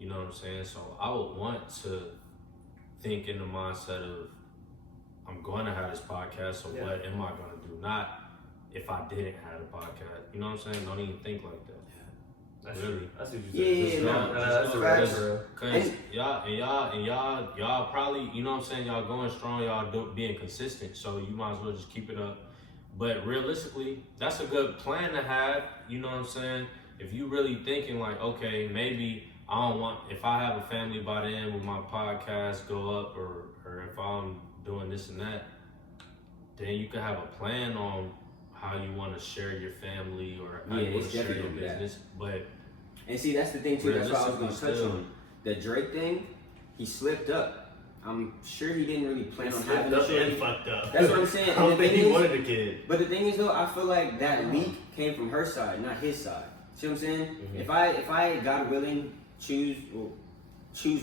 you know what I'm saying? So I would want to think in the mindset of I'm going to have this podcast, so what am I going to do? Not if I didn't have a podcast, you know what I'm saying? Don't even think like that. That's really. True. That's what you said. Cause y'all probably, you know what I'm saying? Y'all going strong, y'all being consistent, so you might as well just keep it up. But realistically, that's a good plan to have, you know what I'm saying? If you really thinking like, okay, maybe if I have a family by then, will my podcast go up, or if I'm doing this and that, then you can have a plan on how you want to share your family or how you want to share your business. And see, that's the thing too, that's what I was going to touch on. The Drake thing, he slipped up. I'm sure he didn't really plan on having a shit. And fucked up. That's what I'm saying. I don't think he wanted a kid. But the thing is though, I feel like that leak came from her side, not his side. See what I'm saying? Mm-hmm. If I God willing choose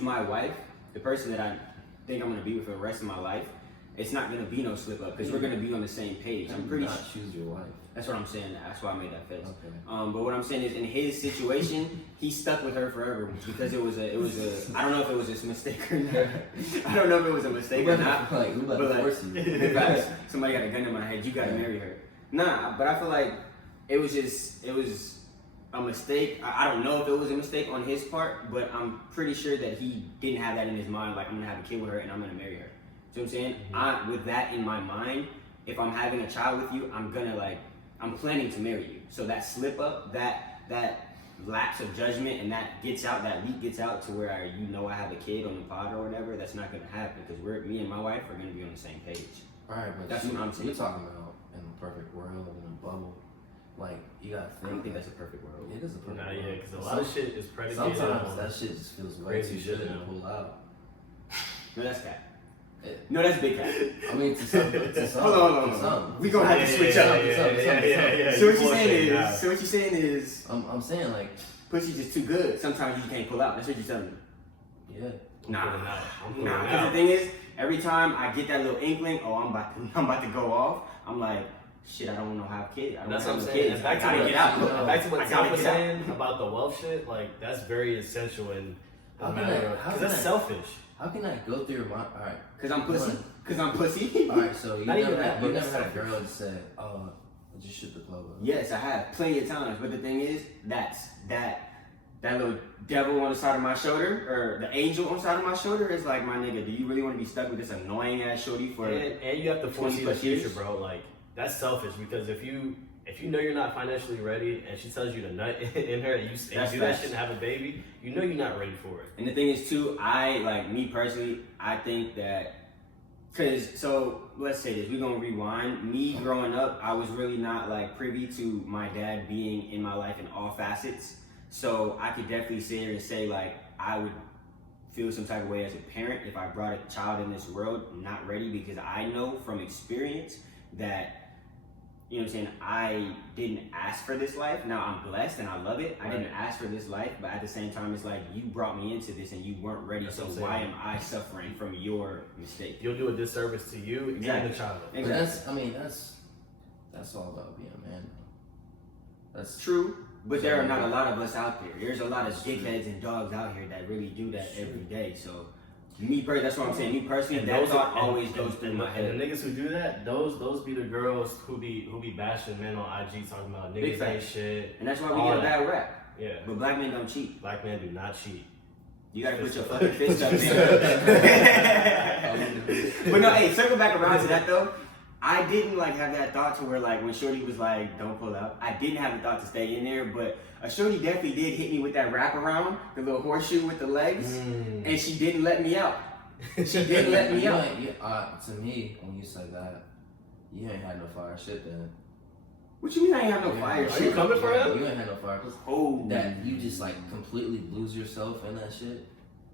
my wife, the person that I think I'm gonna be with for the rest of my life, it's not gonna be no slip up because we're gonna be on the same page. I'm pretty sure. Choose your wife. That's what I'm saying. That's why I made that face. Okay. But what I'm saying is, in his situation, he stuck with her forever because it was a. I don't know if it was a mistake or not. I don't know if it was a mistake or not. Somebody got a gun in my head. You gotta marry her. Nah, but I feel like it was a mistake. I don't know if it was a mistake on his part, but I'm pretty sure that he didn't have that in his mind. Like, I'm gonna have a kid with her and I'm gonna marry her. See what I'm saying? With that in my mind, if I'm having a child with you, I'm planning to marry you. So that slip up, that lapse of judgment, and that leak gets out to where I have a kid on the pod or whatever, that's not gonna happen because me and my wife are gonna be on the same page. Alright, but that's what I'm saying. You're talking about in a perfect world, in a bubble. Like, you gotta think. I don't think that's a perfect world. It is a perfect world. Yeah, because a lot of shit is predicated sometimes on that shit just feels way crazy too shit good to now. pull out. No, that's cat. No, that's big cat. I mean, to some. Hold on. We gonna have to switch up. Yeah. So what you're saying is, I'm saying, like, pussy's just too good. Sometimes you can't pull out. That's what you're telling me. yeah. Nah. I'm Because the thing is, every time I get that little inkling, I'm about to go off. I'm like, shit, I don't want to have kids. I don't That's have what I'm no saying. kids. Back I gotta get out. Back to what I Tim gotta was get out. saying about the wealth shit. Like, that's very essential in How the can matter I- of, how because can that's I- selfish. How can I go through your mind? Alright. Cause I'm pussy. Alright, so you Not even never that, had but a that's girl selfish. that said, oh, just shoot the club up. Yes, I have plenty of times. But the thing is, that little devil on the side of my shoulder, or the angel on the side of my shoulder, is like, my nigga, do you really want to be stuck with this annoying ass shorty for? And you have to 20 foresee the plus future, years? bro. Like, that's selfish because if you know you're not financially ready and she tells you to nut in her and you do that shit and have a baby, you know you're not ready for it. And the thing is too, me personally, I think that, let's say this, we're gonna rewind. Me growing up, I was really not like privy to my dad being in my life in all facets. So I could definitely sit here and say like, I would feel some type of way as a parent if I brought a child in this world not ready, because I know from experience that, you know what I'm saying, I didn't ask for this life. Now I'm blessed and I love it. I didn't ask for this life, but at the same time, it's like, you brought me into this and you weren't ready, so why am I suffering from your mistake? You'll do a disservice to you and the child. But that's all about being a man. That's true, but there are not a lot of us out there. There's a lot of dickheads and dogs out here that really do that every day. So, that's what I'm saying. Me personally, And that those thought are always goes through my head. And the niggas who do that, those be the girls who be bashing men on IG talking about Big niggas facts. ain't shit. And that's why we all get a that. bad rap. Yeah. But black men don't cheat. Black men do not cheat. You gotta put your fucking fist up there. But no, hey, circle back around to that though. I didn't like have that thought to where like when shorty was like, don't pull out. I didn't have the thought to stay in there, but a shorty definitely did hit me with that wraparound, the little horseshoe with the legs, and she didn't let me out. She didn't let me out. To me, when you say that, you ain't had no fire shit then. What you mean I ain't have no fire Are shit? you coming for him? You ain't had no fire. Oh, That you just like completely lose yourself in that shit.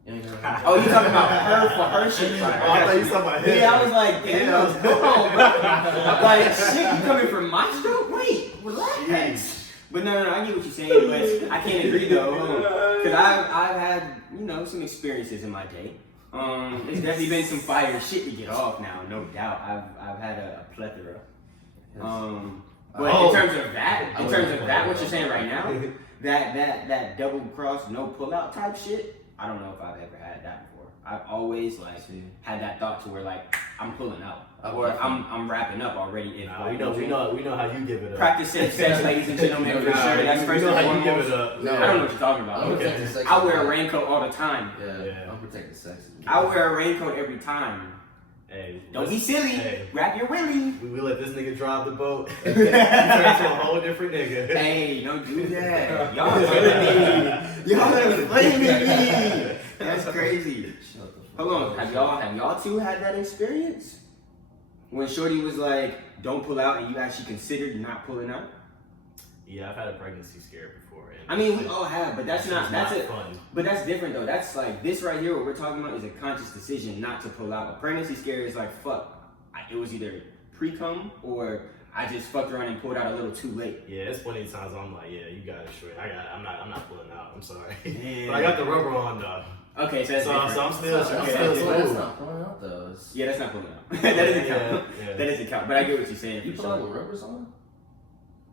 You ain't never oh, you talking about her for her shit? Fire. Oh, I thought you was talking about him. Yeah, I was like, damn, come on, bro. Like, shit, you coming from my stroke? Wait, relax. But no, I get what you're saying, but I can't agree though, because I've had, some experiences in my day. There's definitely been some fire shit to get off now, no doubt. I've had a plethora. But in terms of that, what you're saying right now, that double cross, no pull out type shit, I don't know if I've ever had that before. I've always had that thought to where like I'm pulling out or I'm wrapping up already. We know how you give it up. Practice safe sex, ladies and gentlemen, for sure. That's first know and how you give foremost. it up. No. I don't know what you're talking about. I'm protecting sex. I wear a raincoat all the time. Yeah. I'm protecting sex. I wear a raincoat every time. Hey, Don't be silly. Hey. Wrap your willy. We let this nigga drive the boat. He turned into a whole different nigga. Hey, don't do that. Y'all killing me. Y'all are blaming me. That's crazy. Hold on. Have y'all two had that experience? When shorty was like, don't pull out, and you actually considered not pulling out? Yeah, I've had a pregnancy scare before. I mean, we all have, but that's fun. But that's different though. That's like this right here. What we're talking about is a conscious decision not to pull out. A pregnancy scare is like fuck. It was either pre-cum or I just fucked around and pulled out a little too late. Yeah, it's plenty of times I'm like, yeah, you got it straight. I'm not pulling out. I'm sorry, Damn. but I got the rubber on though. Okay, so that's different. So I'm still That's smooth. not pulling out though. Yeah, that's not pulling out. That doesn't count. Yeah. That doesn't count. But I get what you're saying. You for pull out sure. with rubbers on?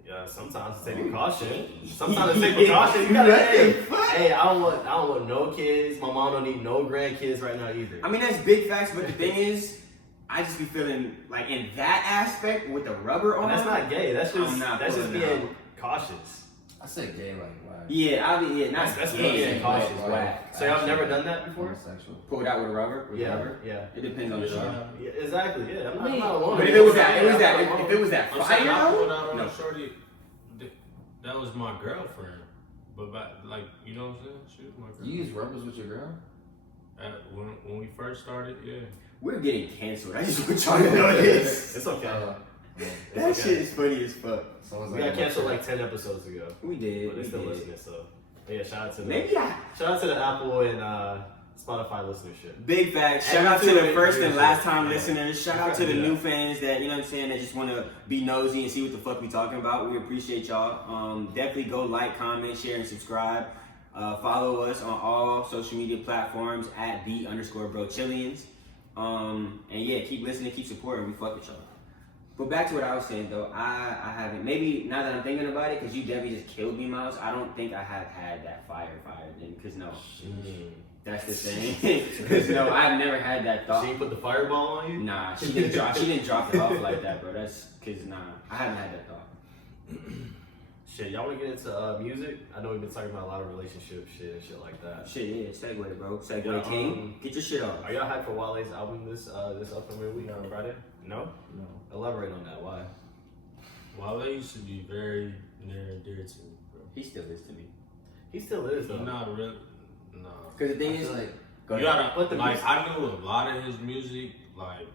Yeah, sometimes to take precaution. Sometimes to take precaution. You gotta. Hey, I don't want no kids. My mom don't need no grandkids right now either. I mean, that's big facts, but the thing is, I just be feeling like in that aspect with the rubber on. And that's not gay. That's just I'm not being pulling out. cautious. I said gay like whack. Yeah, not That's gay, being but cautious, whack. So y'all never done that before? Homosexual. Pulled out with a rubber? With Yeah, rubber? yeah. It depends on the show. Yeah, exactly. Yeah, I'm not alone. But if it was that, if it was that I'm fire, saying I pulled out on no. a shorty. That was my girlfriend. But back, like, you know what I'm saying? She was my girlfriend. You use rubbers with your girl? When we first started, yeah. We're getting canceled. I just want y'all to know this. It's okay. That shit is funny as fuck. We got canceled like 10 episodes ago. We did. But We they're still did. listening, so yeah, shout out to the Apple and Spotify listenership. Big facts. Shout out to the first and last time Yeah. listeners. Shout out to the Yeah. new fans that, you know what I'm saying, that just want to be nosy and see what the fuck we talking about. We appreciate y'all. Definitely go like, comment, share, and subscribe. Follow us on all social media platforms at @_Brochillians. And yeah, keep listening, keep supporting. We fuck with y'all. But back to what I was saying though, I haven't, maybe now that I'm thinking about it, because you definitely just killed me, Miles, I don't think I have had that fire then, because no. That's the thing. Because no, I've never had that thought. She put the fireball on you? Nah, she didn't drop it off like that, bro. That's because I haven't had that thought. Shit, y'all want to get into music? I know we've been talking about a lot of relationship shit and shit like that. Shit, yeah, segue, bro. Segue Yeah, king. Get your shit off. Are y'all hyped for Wale's album this upcoming week on Friday? No? No. Elaborate on that. Why? Wale used to be very near and dear to me, bro. He still is to me. He still is though. He's not really. No. Because the thing I is, feel like go You ahead. gotta, like, I knew a lot of his music, like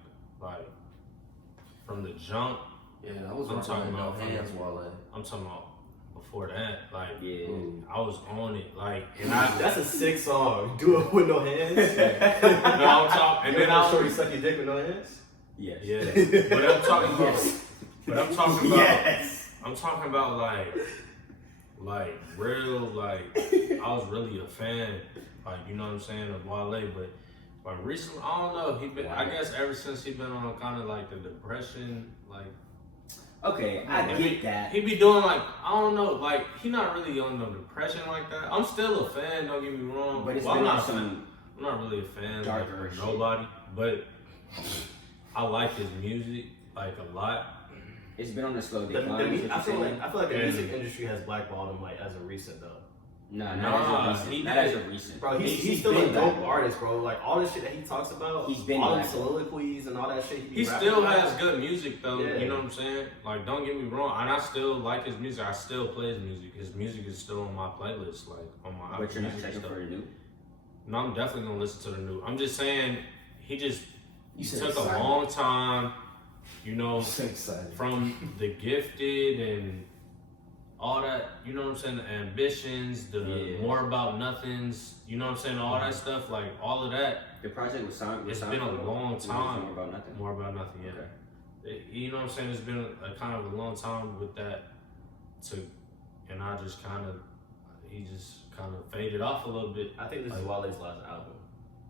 from the jump. yeah, I was I'm rocking talking with no about hands Wale. I'm talking about before that, like, Yeah. I was on it, like, and I. That's a sick song. Do it with no hands. No, I'm talking, and then I shorty was, suck your dick with no hands. Yes. yeah, but I'm talking about, Yes. but I'm talking about, Yes. I'm talking about like real, like, I was really a fan, like, you know what I'm saying, of Wale, but recently, I don't know, I guess ever since he been on kind of like the depression, like, Okay, I get that. he be doing like, I don't know, like, he not really on no depression like that. I'm still a fan, don't get me wrong. But it's Well, been I'm on not a fan. some I'm not really a fan darker of shit. nobody, but I like his music like a lot. It's been on a slow The, decline. is what I you're feel saying? like the And- music industry has blackballed him like as a recent though. Nah, Nah, not as a he recent. Not did. as a recent. Bro, he's He's still been a dope blackballed. artist, bro. Like all the shit that he talks about, He's been all the blackballed. soliloquies and all that shit. He rapping still about. has good music though, Yeah. you know what I'm saying? Like, don't get me wrong, and I still like his music. I still play his music. His music is still on my playlist, like on my But you're not Music checking stuff. for a new. No, I'm definitely gonna listen to the new. I'm just saying, he You said took a excited. long time, you know, I'm so excited. from The Gifted and all that, you know what I'm saying, the Ambitions, the Yeah. More About Nothings, you know what I'm saying, all that stuff, like all of that, The project was signed. It's been a long time. More about nothing. More About Nothing, yeah. Okay. You know what I'm saying, it's been a kind of a long time with that, and I just kind of, he just kind of faded off a little bit. I think this is Wale's last album.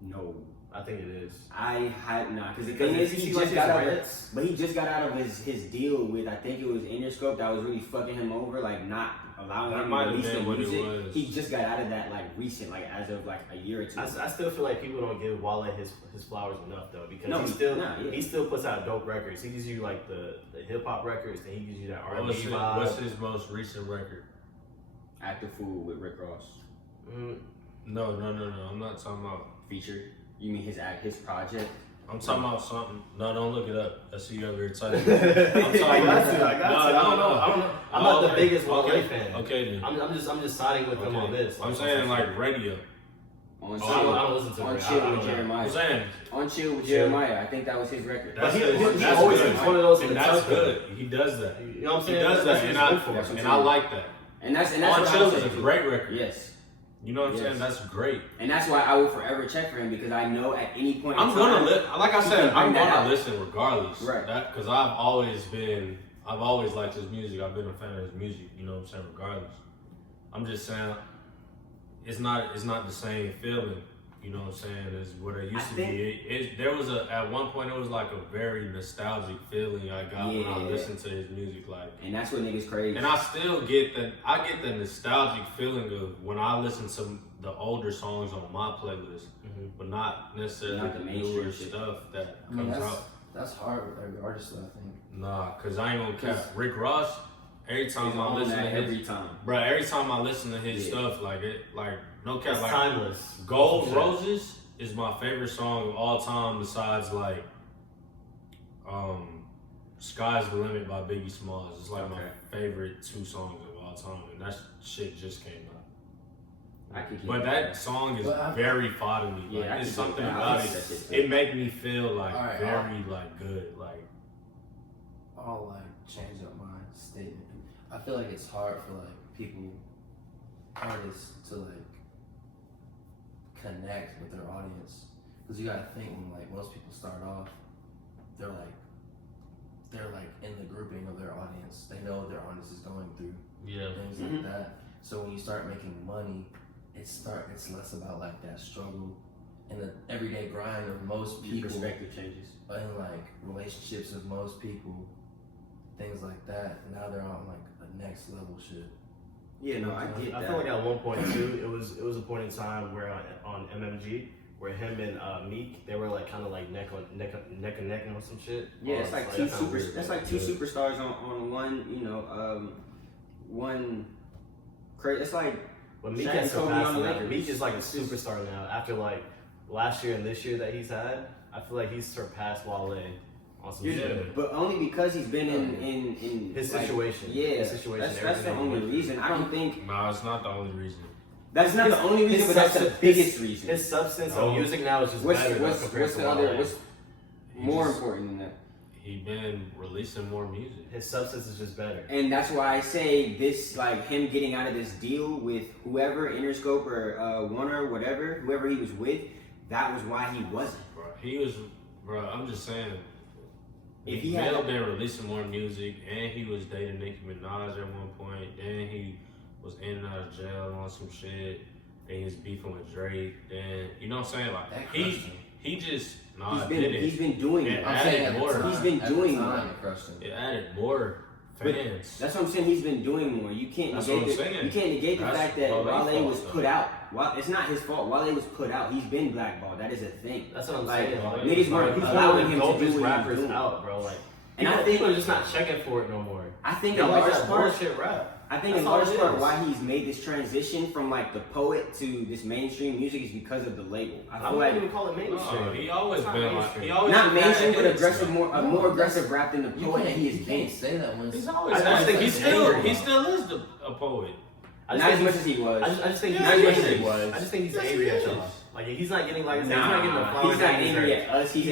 No. I think it is. I had not, because the Because thing is, if you he see, like, just got his out of, rants- but he just got out of his deal with, I think it was Interscope, that was really fucking him over, like not allowing That him might to have release the been what it music. was. He just got out of that like recent, like as of like a year or two. I still feel like people don't give Wale his flowers enough though, because No, he still puts out dope records. He gives you like the hip hop records, then he gives you that R&B vibe. What's his most recent record? Act a Fool with Rick Ross No, I'm not talking about. featured. You mean his project? I'm talking about something. No, don't look it up. I see you over here typing. I got to. I don't know. I'm not the biggest Wale fan. Okay then. I'm just siding with him on this. I'm saying like radio. On I Chill, don't listen to on it. I Chill don't with know. Jeremiah. I'm saying On Chill with Chill. Jeremiah. I think that was his record. That's he that's always good. keeps one of those in And the that's tuck. good. He does that. You know what I'm He saying? does that, and good for That's him. what I like that. And that's On what I Chill was is a saying. great record. Yes. You know what I'm Yes. saying? That's great. And that's why I will forever check for him, because I know at any point I'm in gonna time, like I he said, can I'm bring that gonna out. listen regardless. Right. That because I've always liked his music. I've been a fan of his music. You know what I'm saying? Regardless, I'm just saying it's not the same feeling. You know what I'm saying? As what it used to be. There was at one point it was like a very nostalgic feeling I got when I Yeah. listened to his music. Like, and that's what niggas crazy. and I still get the nostalgic feeling of when I listen to the older songs on my playlist, but not necessarily Not the the mainstream newer shit. stuff that I mean, comes out. that's hard with every artist, though, I think. Nah, cause I ain't gonna cap. Rick Ross every time He's I on listen to that his, every time. bro, every time I listen to his stuff, like no cap, It's like timeless. Gold Roses is my favorite song of all time. Besides like, Sky's the Limit by Biggie Smalls. It's like my favorite 2 songs of all time, and that shit just came out. But that song is very fire to me. Like, Yeah, it's something about it. It make me feel like very like good. Like I'll like change up my statement. I feel like it's hard for like people, artists, to like connect with their audience, because you gotta think when like most people start off, they're like in the grouping of their audience. They know what their audience is going through. yeah, Things like that. So when you start making money, it's less about like that struggle and the everyday grind of most people. Your perspective changes. And like relationships of most people, things like that. Now they're on like a next level shit. Yeah, no, I get that. I feel like at one point too, it was a point in time where on MMG, where him and Meek, they were like kind of like neck and neck on some shit. Yeah, it's like two superstars on one, one crazy. It's like But Meek Shaq has and Kobe on surpassed the that. Lakers. Meek is like a superstar now. After like last year and this year that he's had, I feel like he's surpassed Wale on some shit. But only because he's been in His like, situation. Yeah, His situation, that's the only reason. I don't think nah, it's not the only reason. that's not the only reason, but that's the biggest reason. His substance of music now is just better compared what's to the other? Wale. What's more important than that? He been releasing more music. His substance is just better. And that's why I say this, like him getting out of this deal with whoever, Interscope or Warner, whatever, whoever he was with, that was why he wasn't. Bro, I'm just saying. If he Mel had been releasing more music, and he was dating Nicki Minaj at one point. Then he was in and out of jail on some shit. Then he was beefing with Drake. Then you know what I'm saying? Like he just he's been doing it. I'm saying more. He's been doing more. It added more fans. That's what I'm saying. He's been doing more. You can't negate the fact that Wale was put out. It's not his fault. Wale was put out. He's been blackballed. That is a thing. That's what I'm like, saying. Niggas weren't allowing him to do what he was rappers doing. out, bro. Like, and I think people are just not checking for it no more. I think in large part, bullshit rap. I think in large part why he's made this transition from like the poet to this mainstream music is because of the label. I wouldn't even call it mainstream. He always been like not mainstream, but aggressive, more aggressive rap than the poet that he has been. Say that when he's always. I just think he still is a poet. Not as much as he was. I just think he's not as much as he was. I just think he's angry at y'all. Like he's not getting like he's not getting the flowers. He's not angry at us. He's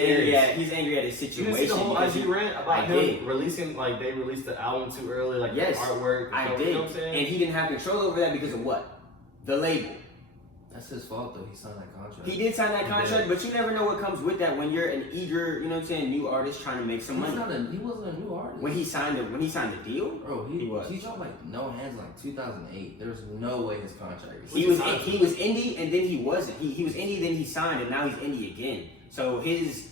angry at his situation. You see the whole IG rant about him releasing, like they released the album too early, like the artwork. I did. You know what I'm saying? And he didn't have control over that because of what? The label. That's his fault though. He signed that contract. He did sign that contract, but you never know what comes with that when you're an eager, you know what I'm saying, new artist trying to make some money. He wasn't a new artist. When he signed the deal, bro, he was. He dropped like No Hands in like 2008. There was no way his contract. He was indie and then he wasn't. He was indie, then he signed, and now he's indie again. So his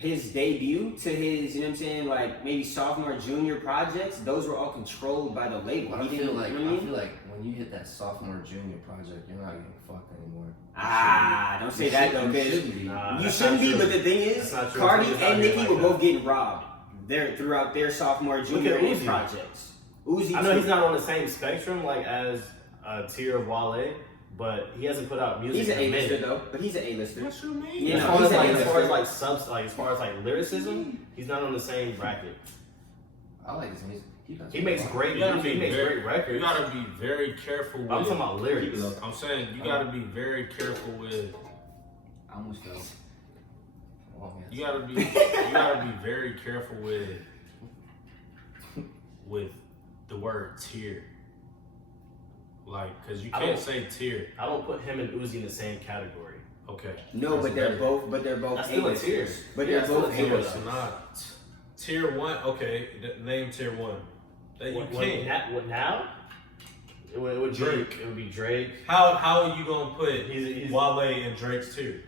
debut to his, you know what I'm saying, like maybe sophomore, junior projects, those were all controlled by the label. I feel like when you hit that sophomore, junior project, you're not getting fucked anymore. Don't say that though, because you shouldn't be. But the thing is, Cardi and Nicki were both getting robbed throughout their sophomore, junior projects. Uzi, I know he's not on the same spectrum like as a tier of Wale, but he hasn't put out music. He's an A-lister though, but he's an A-lister. What you mean? As far as like lyricism, he's not on the same bracket. I like his music. He makes great music. He makes great records. You gotta be very careful with. I'm talking about lyrics. I'm saying you gotta be very careful with. I almost fell. You gotta be very careful with the word tier. Like, cause you can't say tier. I don't put him and Uzi in the same category. Okay. No, but they're both A-listers. But they're both A-listers. Not tier one. Okay, name tier one. That you can't. What now? It would Drake. It would be Drake. How are you gonna put Wale and Drake's tier?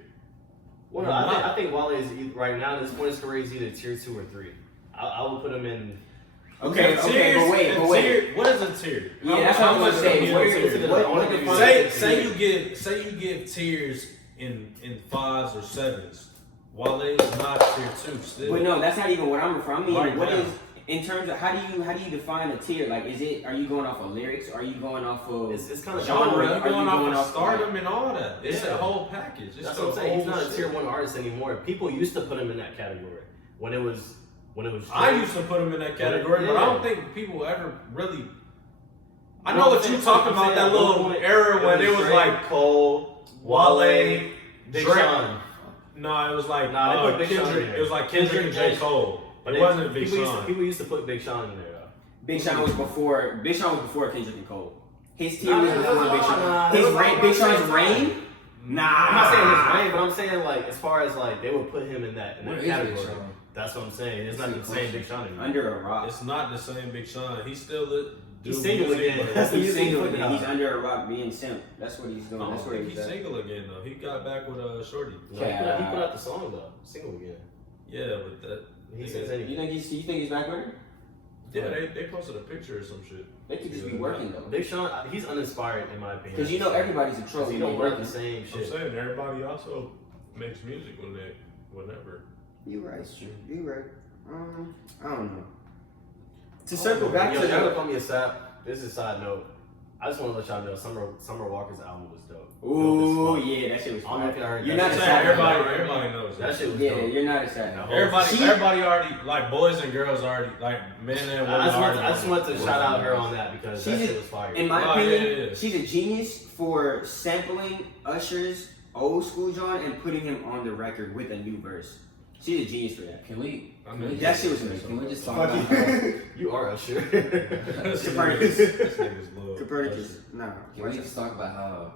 Well, no, I think Wale is right now at this point in his career is either tier 2 or 3. I would put him in. Okay, but wait. What is a tier? Yeah, that's what I'm gonna say. Say you give tiers in 5s or 7s. Wale is not tier 2 still. But no, that's not even what I'm referring. I mean, in terms of how do you define a tier? Like, are you going off of lyrics? Are you going off of It's kind of genre? You're Are you going going off off of stardom and all that. It's Yeah. a whole package. It's That's the what I'm saying. He's whole not a shit. tier 1 artist anymore. People used to put him in that category when it was. I used to put him in that category, but I don't think people ever really. I know Well, what you're talking about. That little era when it was Drake, like Cole, Wale, Big Drake. Sean. No, it was like Nah, they put Big Sean in Kendrick. there. It was like Kendrick and J. Cole. It wasn't Big Sean. People used to put Big Sean in there though. Big Sean was before Kendrick and Cole. His tier Nah, was it before was Big all- Sean. nah, His it was all reign, around Big the same Sean's time. reign. Nah, I'm not saying his reign, but I'm saying like as far as like they would put him in that Where is category. Big Sean? That's what I'm saying. It's That's not a the good same Big Sean anymore. Under a rock. It's not the same Big Sean. He's still do He's single music, again. but That's He's the single music again. now. He's under a rock being simp. That's what he's doing. I That's don't where think he's he's at. single again though. He got back with Shorty. No, he put out the song though, single again. Yeah, but that. He says You anything. think he's back with her? Yeah, they posted a picture or some shit. They could just be working though. Big Sean, he's uninspired in my opinion. Because you know everybody's a troll. Because he when don't they work working. the same I'm shit. saying everybody also makes music whenever. You right. That's true. You right. I don't know. To circle back Yo, to y'all the. call me a sap. This is a side note. I just want to let y'all know Summer Walker's album was dope. Ooh, Dope as fuck. yeah, that shit was I don't know if fire. y'all heard You're that not a shit. sad Everybody knows That shit was Yeah, dope. you're not a sad No. Everybody already, like boys and girls already, like men and women I just want to already. shout out her on that because that She's shit was fire. In my Oh, opinion, yeah. she's a genius for sampling Usher's old school John and putting him on the record with a new verse. She's a genius for that. Can we? I mean, That shit was amazing. Can we just talk Fuck about you. You are Usher. Copernicus. This nigga's low. Copernicus. Nah. Can we just talk about how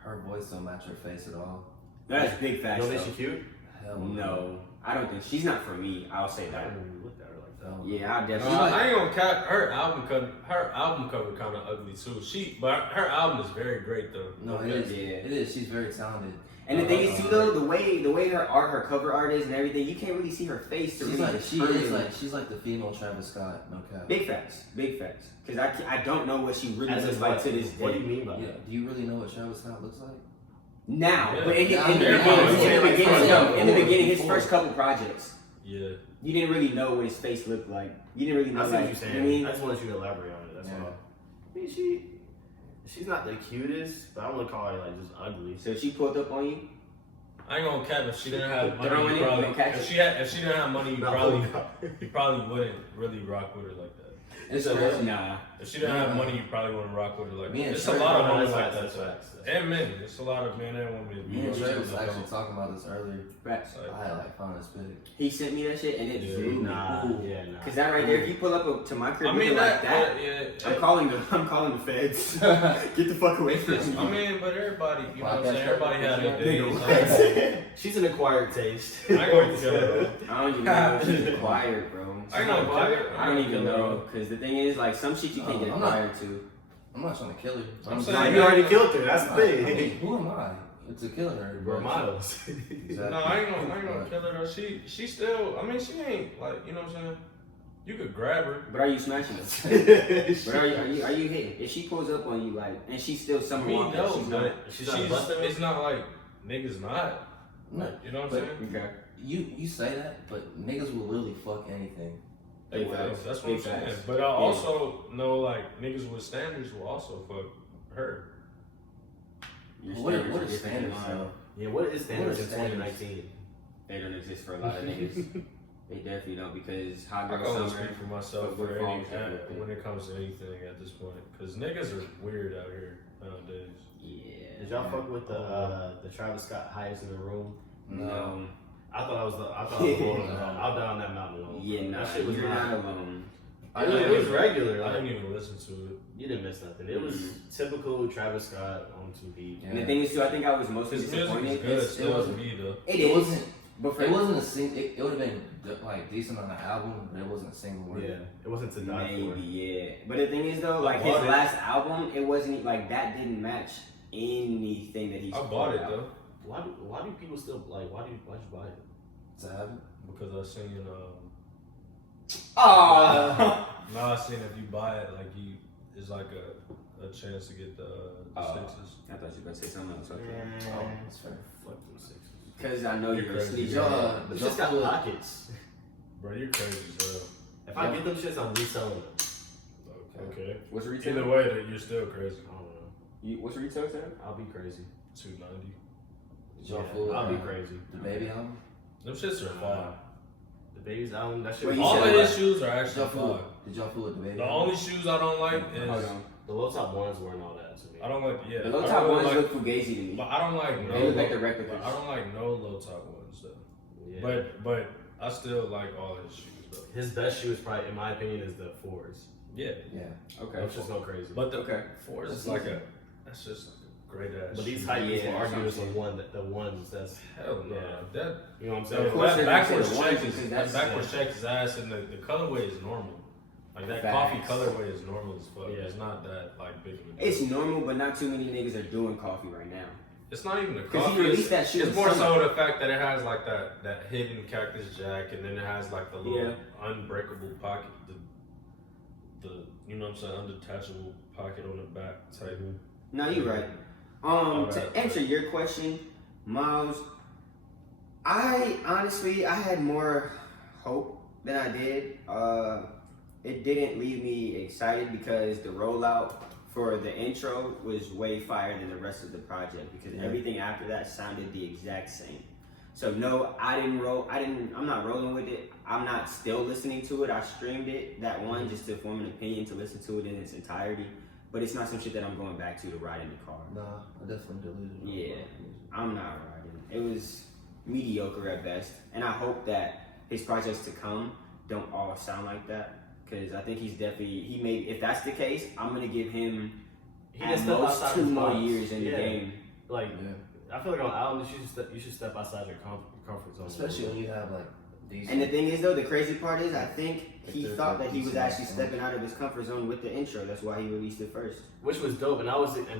her voice don't match her face at all? That's big You facts. don't think though. she cute? Hell No, I don't think she's not for me. I'll say I that. haven't even looked at her like that. Yeah, I'll No, definitely. I ain't gonna cap her album cover kind of ugly too. But her album is very great though. No, it is. Yeah. It is. She's very talented. And the thing is too though, the way her cover art is and everything, you can't really see her face to She's really like determine. she's like the female Travis Scott. No cap. Big facts, big facts. Because I don't know what she really As looks in like what? to this What do day. you mean by Yeah. that? Do you really know what Travis Scott looks like? Now, Yeah. but in the Yeah. beginning, his first couple projects, Yeah. you didn't really know what his face looked like. You didn't really know. I see what Like, you're saying. you know what I mean? I just wanted you to elaborate on it. That's Yeah. all. I mean, she's not the cutest, but I wouldn't call her like just ugly. So if she pulled up on you, I ain't gonna cap if she didn't have money. Throwing You it, probably, you gonna catch if it? she didn't have money, you probably wouldn't really rock with her like that. It's a- crazy. nah. If she didn't have money, you probably wouldn't rock with her like Me that. and It's a Trey lot of Brown, women that's like facts, that. that's facts. And men. It's a lot of men and women. Me and Trey was Like, actually talking about this earlier. Facts. I had like found this pic. He sent me that shit and it Yeah. blew me. Nah, Ooh. yeah, nah. Cause that right there, if you pull up to my crib I mean looking like that, yeah. I'm calling the feds. Get the fuck away from me. I mean, but everybody, you know what I'm saying? Podcast. Everybody had their Nigga, days. She's an acquired taste. I ain't gonna kill her. I don't even know if she's acquired, bro. I ain't gonna kill her. I don't even know. Cause the thing is, like, some shit you can't get I'm not- acquired to. I'm not trying to kill her. I'm Nah, saying- you already killed her. That's the I mean, thing. who am I? To kill her. We're models. Exactly. No, I ain't gonna kill her though. She still, I mean, she ain't like, you know what I'm saying? You could grab her. But are you smashing her? But are you hitting? If she pulls up on you, like, and she's still Me someone no, she's but not. She's not busting me? it's not like niggas not. No, You know what I'm but saying? Okay. you say that, but niggas will literally fuck anything. Big Well, facts. that's what I'm Big saying. facts. But I also know like niggas with standards will also fuck her. Your What standards are are different than standards mine. though? Yeah, what is standards in What is 2019? They don't exist for a lot of niggas. They definitely don't because hot I girl can only summer. speak for myself Football for any, falls everything. when it comes to anything at this point. Because niggas are weird out here nowadays. Yeah. Did y'all fuck with the Travis Scott highest in the room? No. I thought I was alone. I'll die on that mountain alone. Yeah, nah. That shit was You're not. not alone. It was regular. I Like, didn't even listen to it. you didn't miss nothing. It was typical Travis Scott on 2 And the thing is, too, I think I was mostly His music is disappointed. good. It Still wasn't- me though. It It is. wasn't. But for It wasn't a sing. It would have been like decent on the album, but it wasn't a single word. Yeah, it wasn't to die maybe, for. yeah. But the thing is, though, like his bought it. last album, it wasn't like that. Didn't match anything that he's. I bought it put out. though Why do people still like? Why'd you buy it? To have it. because I seen Oh. now I seen if you buy it like you it's like a chance to get the sixes. I thought you were gonna say something else. Okay. Oh, that's fair. Fuck them sixes. Because I know you're a Crazy. sleeper. Y'all, It's y'all just got fuck with- pockets. Bro, you're crazy as hell. If I get them shits, I'm reselling them. Okay. What's retail? Either way, that you're still crazy. I don't know. What's retail, Sam? I'll be crazy. $290. Did y'all fool with I'll be crazy. the baby album? Them shits are fire. The Baby's album, that shit Wait, was you All said of what? his shoes are Did actually y'all fool? fire. Did y'all fool with the baby? The album? only shoes I don't like is Hold on. the low top ones weren't all that to me. I don't like The low top ones look fugazi to me. but I don't like They look like the replicas. but I don't like no low top ones though. Yeah. But I still like all his shoes though. His best shoe is probably, in my opinion, is the fours. Yeah, Yeah. Okay. Those just go crazy. but the Okay. fours is That's like easy. that's just like a great ass. But these shoe. hype Yeah, people that's argue what with I'm the ones that's, Hell no. Yeah. That you know what I'm that, saying? Of course that they're gonna backwards say the check ones is because that that's- backwards check is ass, and the colorway is normal. Like that Facts. coffee colorway is normal as fuck. Yeah. It's not that like big of a deal. It's normal, but not too many niggas are doing coffee right now. It's not even the 'Cause coffee. he released that shit It's in more summer. so the fact that it has like that hidden cactus jack, and then it has like the little unbreakable pocket, the you know what I'm saying, undetachable pocket on the back type. No, you're right. To answer your question, Miles, I honestly I had more hope than I did. It didn't leave me excited because the rollout for the intro was way fire than the rest of the project because everything after that sounded the exact same. So no, I'm not rolling with it. I'm not still listening to it. I streamed it, that one, just to form an opinion, to listen to it in its entirety. But it's not some shit that I'm going back to ride in the car. Nah, I definitely deleted it. Yeah, I'm not riding. It was mediocre at best. And I hope that his projects to come don't all sound like that. Because I think he's definitely, if that's the case, I'm going to give him He at just stepped most outside 2 his more box. years in the Yeah. game. Like, Yeah. I feel like on albums, you should step outside your comfort zone. Especially when you have like these. And the thing is, though, the crazy part is, I think he Like thought that he was decent actually songs. stepping out of his comfort zone with the intro. That's why he released it first. Which was dope, and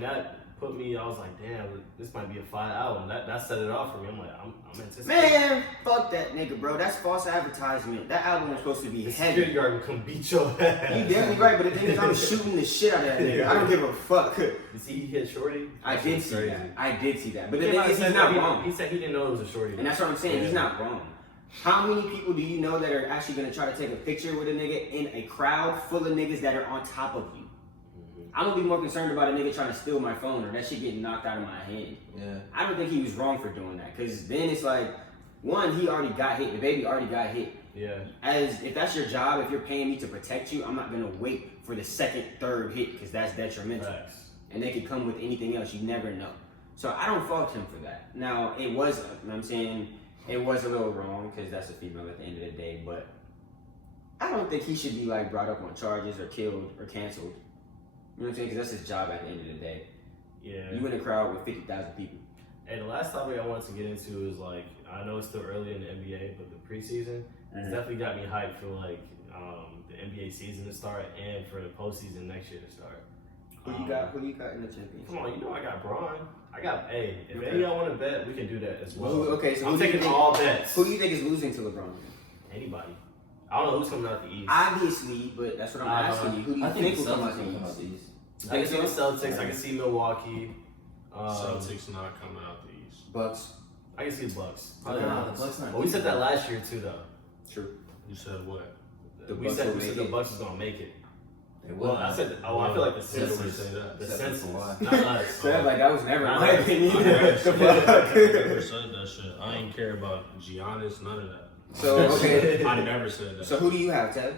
that put me. I was like, damn, this might be a fire album. That set it off for me. I'm like, I'm anticipating. Man, fuck that nigga, bro. That's false advertisement. That album was supposed to be The heavy. security guard can come beat your ass. You definitely right, but the thing is, I'm shooting the shit out of that nigga. I don't give a fuck. You see, he hit Shorty. I That did shit's see crazy. that. I did see that. But the He thing might is, have he's said not that wrong. He said he didn't know it was a Shorty. And that's what I'm saying. He's Yeah. not wrong. How many people do you know that are actually gonna try to take a picture with a nigga in a crowd full of niggas that are on top of you? I'm gonna be more concerned about a nigga trying to steal my phone or that shit getting knocked out of my hand. Yeah. I don't think he was wrong for doing that. Cause then it's like, one, he already got hit. The baby already got hit. Yeah. As if that's your job, if you're paying me to protect you, I'm not gonna wait for the second, third hit because that's detrimental. Facts. And they could come with anything else. You never know. So I don't fault him for that. Now it was, you know what I'm saying, it was a little wrong because that's a female at the end of the day. But I don't think he should be like brought up on charges or killed or canceled. You know what I'm saying? Because that's his job at the end of the day. Yeah. You in a crowd with 50,000 people. And the last topic I wanted to get into is like, I know it's still early in the NBA, but the preseason it's definitely got me hyped for like the NBA season to start and for the postseason next year to start. Who you got in the championship? Come on, you know I got Braun. If Okay. any of y'all want to bet, we can do that as well. Okay, so I'm who do you taking think- all bets. Who do you think is losing to LeBron? Anybody. I don't know who's coming out the East. Obviously, but that's what I'm asking you. Who do you I think think will the come Celtics out will come out the the East? East. I can see the Celtics. I can see Milwaukee. Celtics not coming out the East. Bucks. I can see the Bucks. Nah, the Bucks not But we said deep. that last year too, though. True. You said what? We Bucks said will we said make the it. Bucks was gonna make it. They will. Well, I said, I feel like the When did we census. say that? The Except for census, Kawhi. not us. So like that was never Not my us. opinion. I never The said that. fuck? I never said that shit. I ain't care about Giannis, none of that. So okay. I never said that. So who do you have, Ted?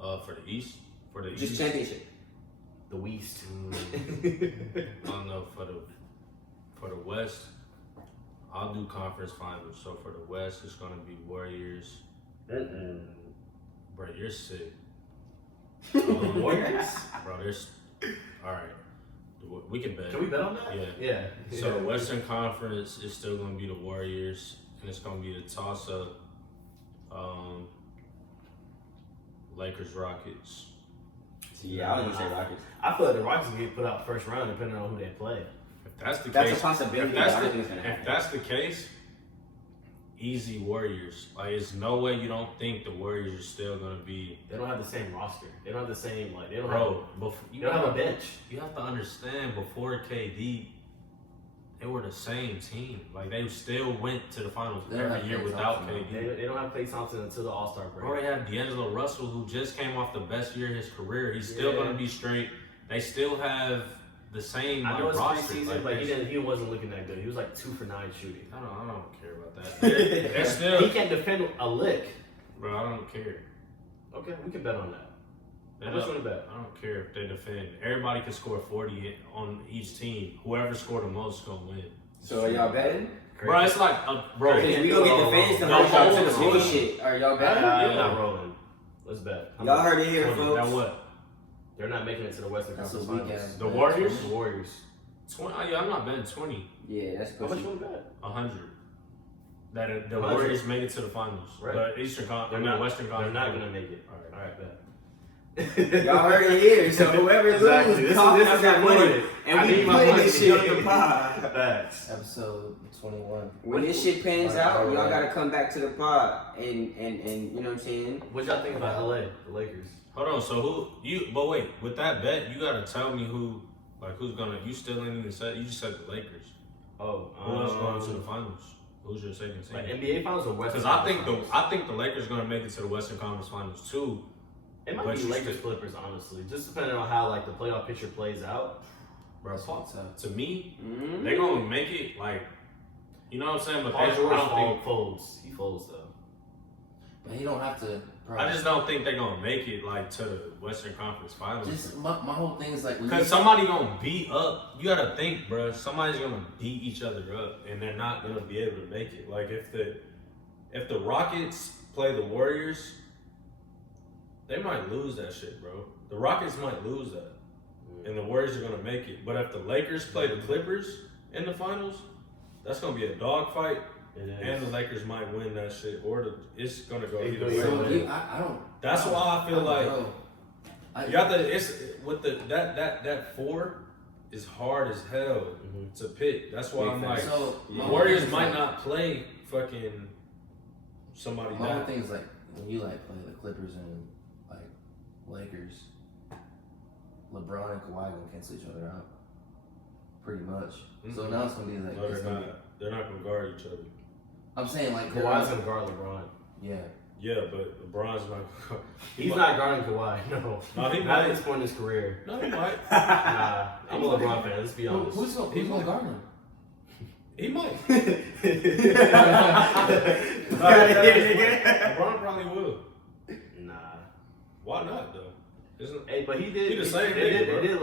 For the East? For the Just East? championship. The West. I don't know. For the West, I'll do conference finals. So for the West, it's gonna be Warriors. Bro, you're sick. Warriors? Bro, there's all right. We can bet. Can we bet on that? Yeah. Yeah. So Western Conference is still gonna be the Warriors, and it's gonna be the toss-up. Lakers Rockets. Yeah, I was gonna say Rockets. I feel like the Rockets will get put out first round depending on who they play. If that's the That's case, a possibility. if that's but I the, don't think it's gonna if happen. that's the case, easy Warriors. Like, there's no way you don't think the Warriors are still gonna be. They don't have the same roster. They don't have the same like. They don't Bro, before, They don't have a bench. You have to understand before KD they were the same team. Like they still went to the finals They don't every have year Klay without Thompson, KD. They don't have Klay Thompson until the All-Star break. Bro, they have D'Angelo Russell, who just came off the best year of his career. He's still gonna be straight. They still have the same I know it's roster. preseason, but he wasn't looking that good. He was like 2 for 9 shooting. I don't care about that. They're still, He can't defend a lick. bro. I don't care. Okay, we can bet on that. They How much don't- you want to bet? I don't care if they defend. Everybody can score 40 on each team. Whoever scored the most is gonna win. So are y'all betting? Bro, it's like bro. Because we gonna get the fans to No, hold y'all to hold the on. bullshit. Are y'all betting? I'm not rolling. Let's bet. Y'all heard it here, 20. folks. That what? They're not making it to the Western That's a Conference weak Finals. ass. The Warriors? The Warriors. 20. Yeah, I'm not betting 20. Yeah, that's How much pussy. you want to bet? 100. That the 100. Warriors made it to the finals. Right. The Eastern Conference. They're I mean, not. Western They're Conference. not going to make it. All right, bet. Y'all heard it here. So whoever Exactly. loses, This cough is up that money, recorded. and I we need my put money. this shit on the pod. Facts. Episode 21. When this shit pans Alright, out, y'all alright. gotta come back to the pod and you know what I'm saying? What y'all think about LA, the Lakers? Hold on. So who you? But wait, with that bet, you gotta tell me who's gonna. You still ain't even said. You just said the Lakers. Oh, Who else going to the finals? Who's your second team? like NBA Finals or Western? Because I think Conference I think the Lakers gonna make it to the Western Conference Finals too. It might but be you Lakers Clippers, honestly. Just depending on how like the playoff picture plays out. Bro, to me, Mm-hmm. they gonna make it like, you know what I'm saying? But Paul they, George I don't think. folds. He folds though. But he don't have to. Bro. I just don't think they're gonna make it like to the Western Conference Finals. Just my whole thing is like when Because you- somebody gonna beat up. You gotta think, bro. Somebody's gonna beat each other up, and they're not gonna be able to make it. Like if the Rockets play the Warriors, they might lose that shit, bro. The Rockets might lose that, and the Warriors are gonna make it. But if the Lakers play the Clippers in the finals, that's gonna be a dogfight, and the Lakers might win that shit, or it's gonna go either way. So I don't. That's why I feel like. know. You got the it's with the that 4 is hard as hell to pick. That's why I'm like So the my Warriors thing is might like- not play fucking somebody My whole that. thing is like when you like play the Clippers and like Lakers, LeBron and Kawhi gonna cancel each other out, pretty much. So now it's gonna be like No, it's they're gonna be- not. They're not gonna guard each other. I'm saying like Kawhi's gonna guard LeBron. Yeah. Yeah, but LeBron's not. He's not guarding Kawhi. No, No, he not might. at this point in his career. No, he might. Nah, I'm a LeBron fan. Let's be honest. Who's gonna guard him? He might. Yeah. LeBron probably will. Nah. Why not though? Isn't Hey, but he did. He the same it nigga, bro. did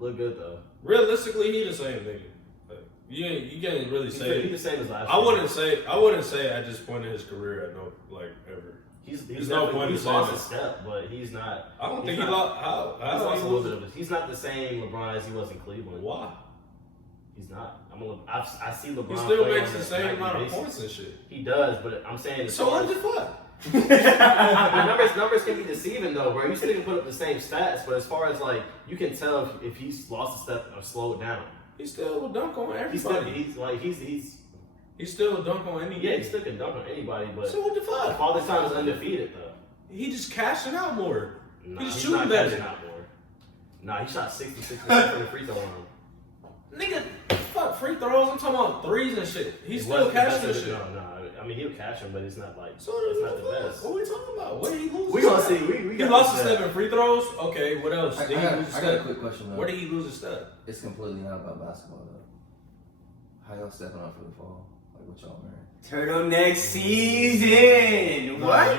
look good though. realistically he the same nigga? Like, you can't really He's say. the same as last I year. wouldn't say at this point in his career, I know, like ever. He's There's no point in he's saying lost that. a step, but he's not. I don't He's think not- he lost. He's How lost he a little lose bit it? of his. He's not the same LeBron as he was in Cleveland. Why? He's not. I see LeBron. He still play makes on the a same nightly amount of basis. points and shit. He does, but I'm saying as So far what as- the fuck? the numbers can be deceiving though, bro. You still can put up the same stats, but as far as like you can tell if he's lost a step or slowed down. He still will dunk on He's still, everybody. he's He still will dunk on any. yeah, he still can dunk on anybody, but So what the fuck? Father Time is undefeated though. He just cashing out more. Nah, He's he's shooting not better. catching out more. Nah, he shot 66% from the free throw line. Nigga, fuck free throws. I'm talking about threes and shit. He's It still wasn't the best catching of this it. shit. No. I mean, he'll catch him, but it's not like So it's what not the the fuck? best. What are we talking about? Where did he lose? We his gonna step? see. We He got lost to a step in free throws. Okay, what else? I Did he lose a got a step? quick question though. Where did he lose a step? It's completely not about basketball though. How y'all stepping up for the fall? Like what y'all wearing? Turtleneck season. What?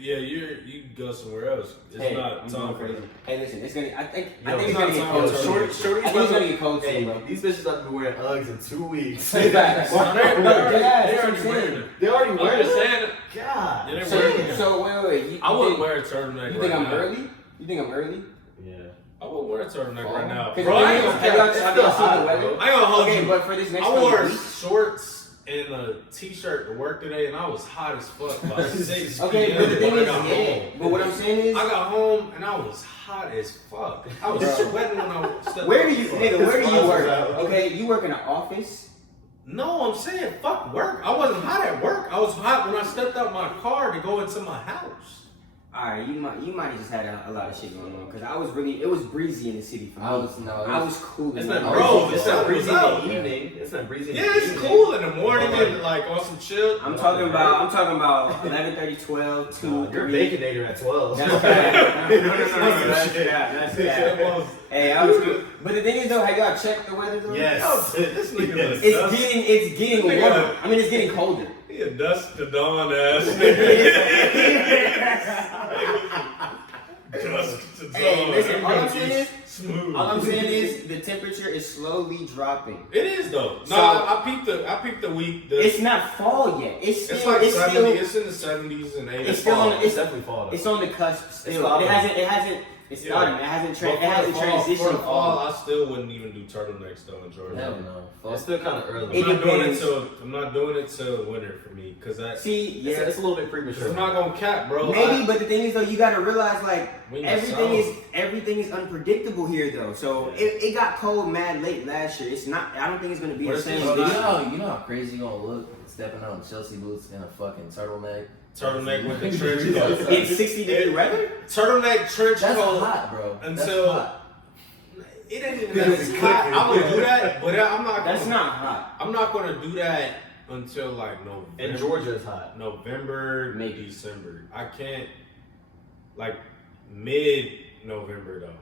You go somewhere else. It's Hey, not I'm time going for crazy. Hey, listen, it's gonna. I think Yo, it's it's gonna not get time cold. for soon. Shorty, I think it's gonna get cold soon, Hey, bro. these bitches about to be wearing Uggs in 2 weeks. Facts. No, they No, already that's what I'm wearing saying. it. They already I'm wearing just it. saying. God. Yeah, they're So, wearing it. so wait. I wouldn't wear a turtleneck You right think I'm now. early? You think I'm early? Yeah. I wouldn't wear a turtleneck right now. Because Bro, I ain't have gonna y'all cap. have y'all seen the hot, weather? bro. I ain't gonna hold Okay, you. but for this next I couple wore weeks. shorts and a t-shirt to work today, and I was hot as fuck by 6 Okay, p.m. but the thing when I is, got yeah. home. But what I'm saying is, I got home and I was hot as fuck. I was Bro. sweating when I stepped where out do the you, truck. nigga? Where do you His work? boss is out. Okay, you work in an office. No, I'm saying fuck work. I wasn't hot at work. I was hot when I stepped out my car to go into my house. Alright, you might have just had a lot of shit going on because it was breezy in the city for me. I was cool. It's man. not Bro, it's not breezy in the evening. It's not breezy in the Yeah, evening. it's cool in the morning and like on some chill. I'm talking about 11:30, 12, 2, You're a 3. baconator at 12. That's bad. No, that's bad. Hey, I was cool. But the thing is though, have y'all checked the weather though? Yes. This nigga Yes. It's getting warmer. I mean, it's getting colder. He a dusk to dawn ass nigga. Dusk to dawn. Hey, listen, all Smooth. I'm saying is the temperature is slowly dropping. It is though. No, So- I peeped the week. It's not fall yet. It's like 70. still, It's in the 70s and 80s. it's still on, It's definitely fall though. it's on the cusp still. fall. It hasn't. It's starting. It hasn't transitioned. For the fall, I still wouldn't even do turtlenecks though in Georgia. Hell no. It's still kind of early. It depends. I'm not doing it till winter for me because that. See, It's, yeah, it's a little bit premature. I'm not gonna cap, bro. maybe. But the thing is though, you gotta realize like We in the everything is unpredictable here though. So it got cold mad late last year. It's not. I don't think it's gonna be the Where's same. this this not- year. You know how crazy you gonna look stepping out in Chelsea boots and a fucking turtleneck. Turtleneck with the trench coat. It's 60-degree weather. Turtleneck trench That's coat. hot, bro. Until- That's hot. It ain't even that hot. I'm gonna do that, but I'm not. That's gonna, not hot. I'm not gonna do that until like November. In Georgia, it's hot. November, Maybe. December. I can't like mid-November though.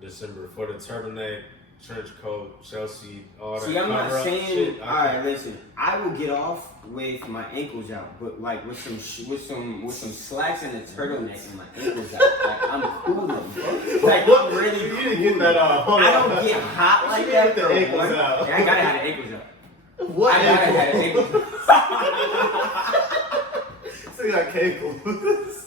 December for the turtleneck, trench coat, Chelsea, all that. See, I'm not cover-up saying. shit. All right, listen. I will get off with my ankles out, but like with some slacks and a turtleneck and my ankles out. Like I'm cool, bro. Like I'm really You cool. didn't get that off. Hold I on. don't get hot like You that. get the though, ankles boy. out. Yeah, I gotta have the ankles out. What? I gotta have the ankles out. So you got cankles.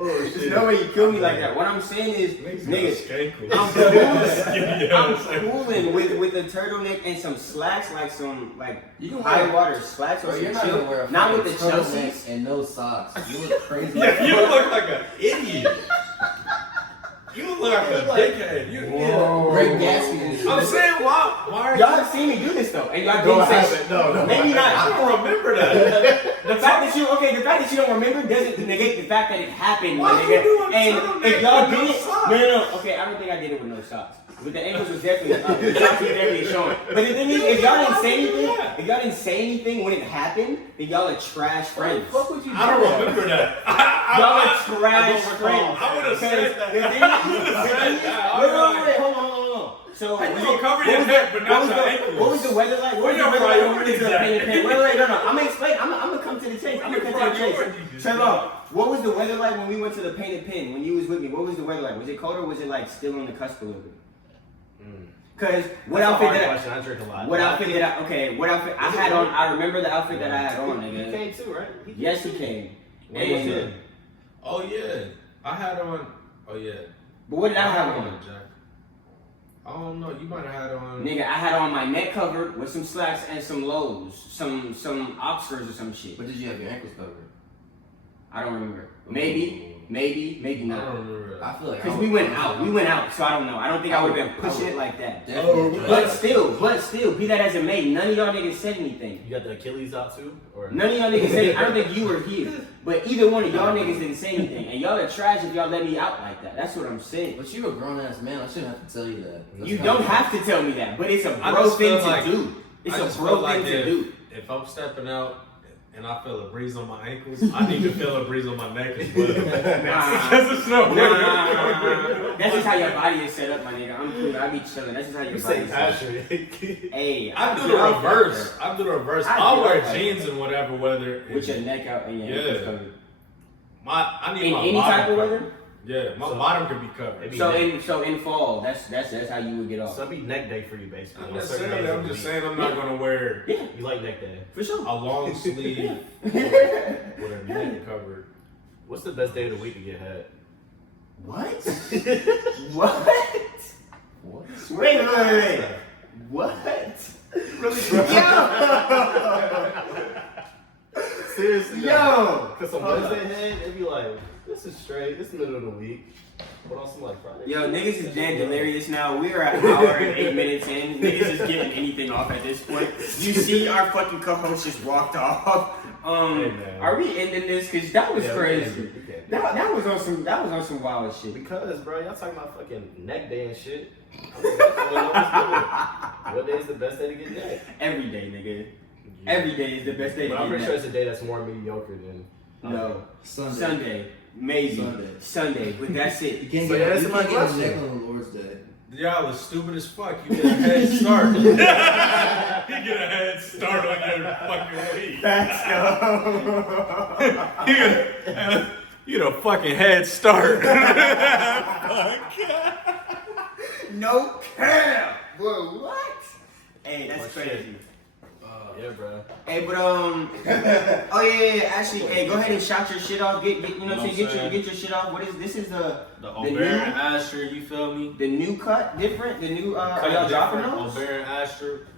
Oh shit. There's no way you kill me like that. What I'm saying is, nigga, I'm I'm cooling with a turtleneck and some slacks, like some You can high wear- water slacks or Bro, some you're not chill. gonna wear a Not with the fucking Chelseas. turtleneck and no socks. You look crazy. Yeah, you look like an idiot. You look like a dickhead. Great Gatsby. I'm saying, why are Y'all have seen me do this though, and y'all No, I didn't say haven't. No. maybe not. I don't remember that. The fact that you don't remember doesn't negate the fact that it happened, Why my you nigga. doing And turtleneck if y'all with no did it, socks? no. Okay, I don't think I did it with no socks. But the ankles was definitely up. The socks was definitely showing. But the thing is, if y'all didn't say anything when it happened, then y'all are trash friends. What would you do? I don't remember that. Y'all are trash recall. friends. I would've said that. The thing is, wait, hold on. So Hey, what you gonna cover what your was neck, the- but not what was your the- ankles. What was the weather like? What Where was the your weather like when we priorities went to the paint and at? pen? Wait, no. I'm gonna explain. I'm gonna come to the chase. I'm Where gonna your come to the chase. priorities? Trevor, what was the weather like when we went to the paint and pen? When you was with me, what was the weather like? Was it cold or was it like still on the cusp a little bit? Cause what That's a outfit hard did I? question. I drink a lot. What outfit did I? Okay, what outfit I had on? I remember the outfit that I had on, He nigga. came too, right? Yes, he came. When was And- it? Oh yeah, I had on. Oh yeah, But what did I have had on? a jacket. I don't know. You might have had on. Nigga, I had on my neck covered with some slacks and some lows, some Oxfords or some shit. But did you have your ankles covered? I don't remember. Maybe I not. don't remember that. I feel like Cause we went out, so I don't know. I don't think I would have been pushing it like that. Definitely. But still, be that as it may, none of y'all niggas said anything. You got the Achilles out too, or None of y'all niggas said. I don't think you were here, but either one of y'all niggas didn't say anything, and y'all are trash if y'all let me out like that. That's what I'm saying. But you're a grown ass man. I shouldn't have to tell you that. That's You not don't right. have to tell me that, but it's a I bro just thing feel like- to do. It's I a just bro feel like thing to do. if I'm stepping out and I feel a breeze on my ankles, I need to feel a breeze on my neck as well. Because it's no Nah. That's just how your body is set up, my nigga. I'm cool. I be chilling. That's just how your you body say is set up. Patrick? Hey, I do get the off reverse. that, I do the reverse. I I'll do wear that. jeans in whatever weather. bro. With your neck out and your ankles Yeah. covered. I need In my any bottom type of covered. weather. Yeah, my So- bottom could be covered. Maybe- So in fall, that's how you would get off. So that'd be neck day for you, basically. I'm On just certain saying. days of I'm the just week. saying. I'm not gonna wear Yeah, You like neck day. for sure. a long sleeve with a neck covered. What's the best day of the week to get head? What? What? What? Wait. What? Seriously, Yo! Cause on Wednesday head, it'd be like, this is straight. It's the middle of the week. But on some like Friday. Yo, niggas is dead delirious now. We are at an hour and 8 minutes in. Niggas is getting anything off at this point. You see our fucking co-host just walked off. Hey, man. Are we ending this? Cause that was Yeah, crazy. we can. That was on some wild shit. Because, bro, y'all talking about fucking neck day and shit. What day is the best day to get neck? Every day, nigga. Every day is the best day. But to I'm get pretty sure neck. it's a day that's more mediocre than. No. Sunday. Sunday. Maybe. Sunday. But that's it. You can't So, get, yeah, that's you my can't get a question. neck on the Lord's Day. Y'all was stupid as fuck. You get a head start. You get a head start on your fucking week. That's You get a fucking head start. no cap. Bro, what? Hey, that's Oh, crazy. shit. Yeah, bro. Hey, but oh yeah. Actually, hey, go ahead and shout your shit off. Get you know what I'm saying. Get your shit off. What is this? Is the O'Baron Asher, you feel me? the new cut different? The new are Cut y'all dropping different. those? O'Baron Asher,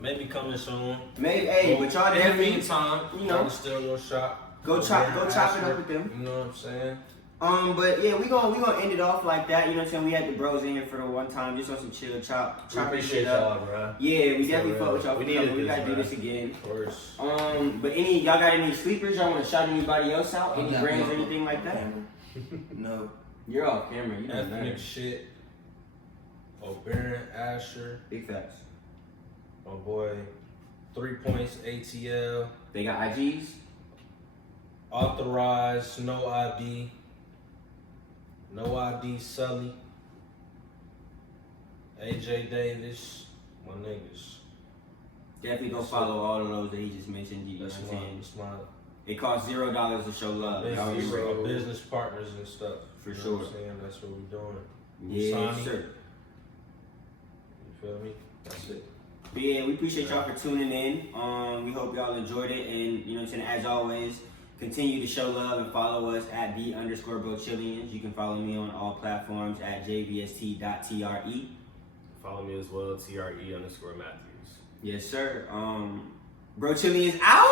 maybe coming soon. Maybe. Hey, but y'all in the definitely meantime, you know, still go shop. go chop O'Baron it Asher, up with them. You know what I'm saying? But yeah, we gonna end it off like that. You know what I'm saying? We had the bros in here for the one time, just on some chill, chop We this appreciate shit up. y'all, bro. Yeah, we So definitely real. fuck with y'all. We for needed coming. We this, gotta do bro. this again. Of course. But y'all got any sleepers? Y'all wanna shout anybody else out? I'm Any not brands or on anything like that? camera. No. You're off camera. You know Ethnic that. shit. O'Baron Asher. Big facts. My boy. 3 Points ATL. They got IGs. Authorized. No ID. No ID Sully. AJ Davis. My niggas. Definitely go follow all of those that he just mentioned. You know what I'm saying? That's my It costs $0 to show love. Y'all business, remember? my business partners and stuff. For You know sure. what I'm saying? That's what we're doing. Yeah, Sonny. sure. You feel me? That's it. But yeah, we appreciate y'all for tuning in. We hope y'all enjoyed it, and you know what I'm saying. As always, continue to show love and follow us at @the_Brochillians. You can follow me on all platforms at jvst.tre. Follow me as well, TRE_Matthews. Yes, sir. Brochillians out.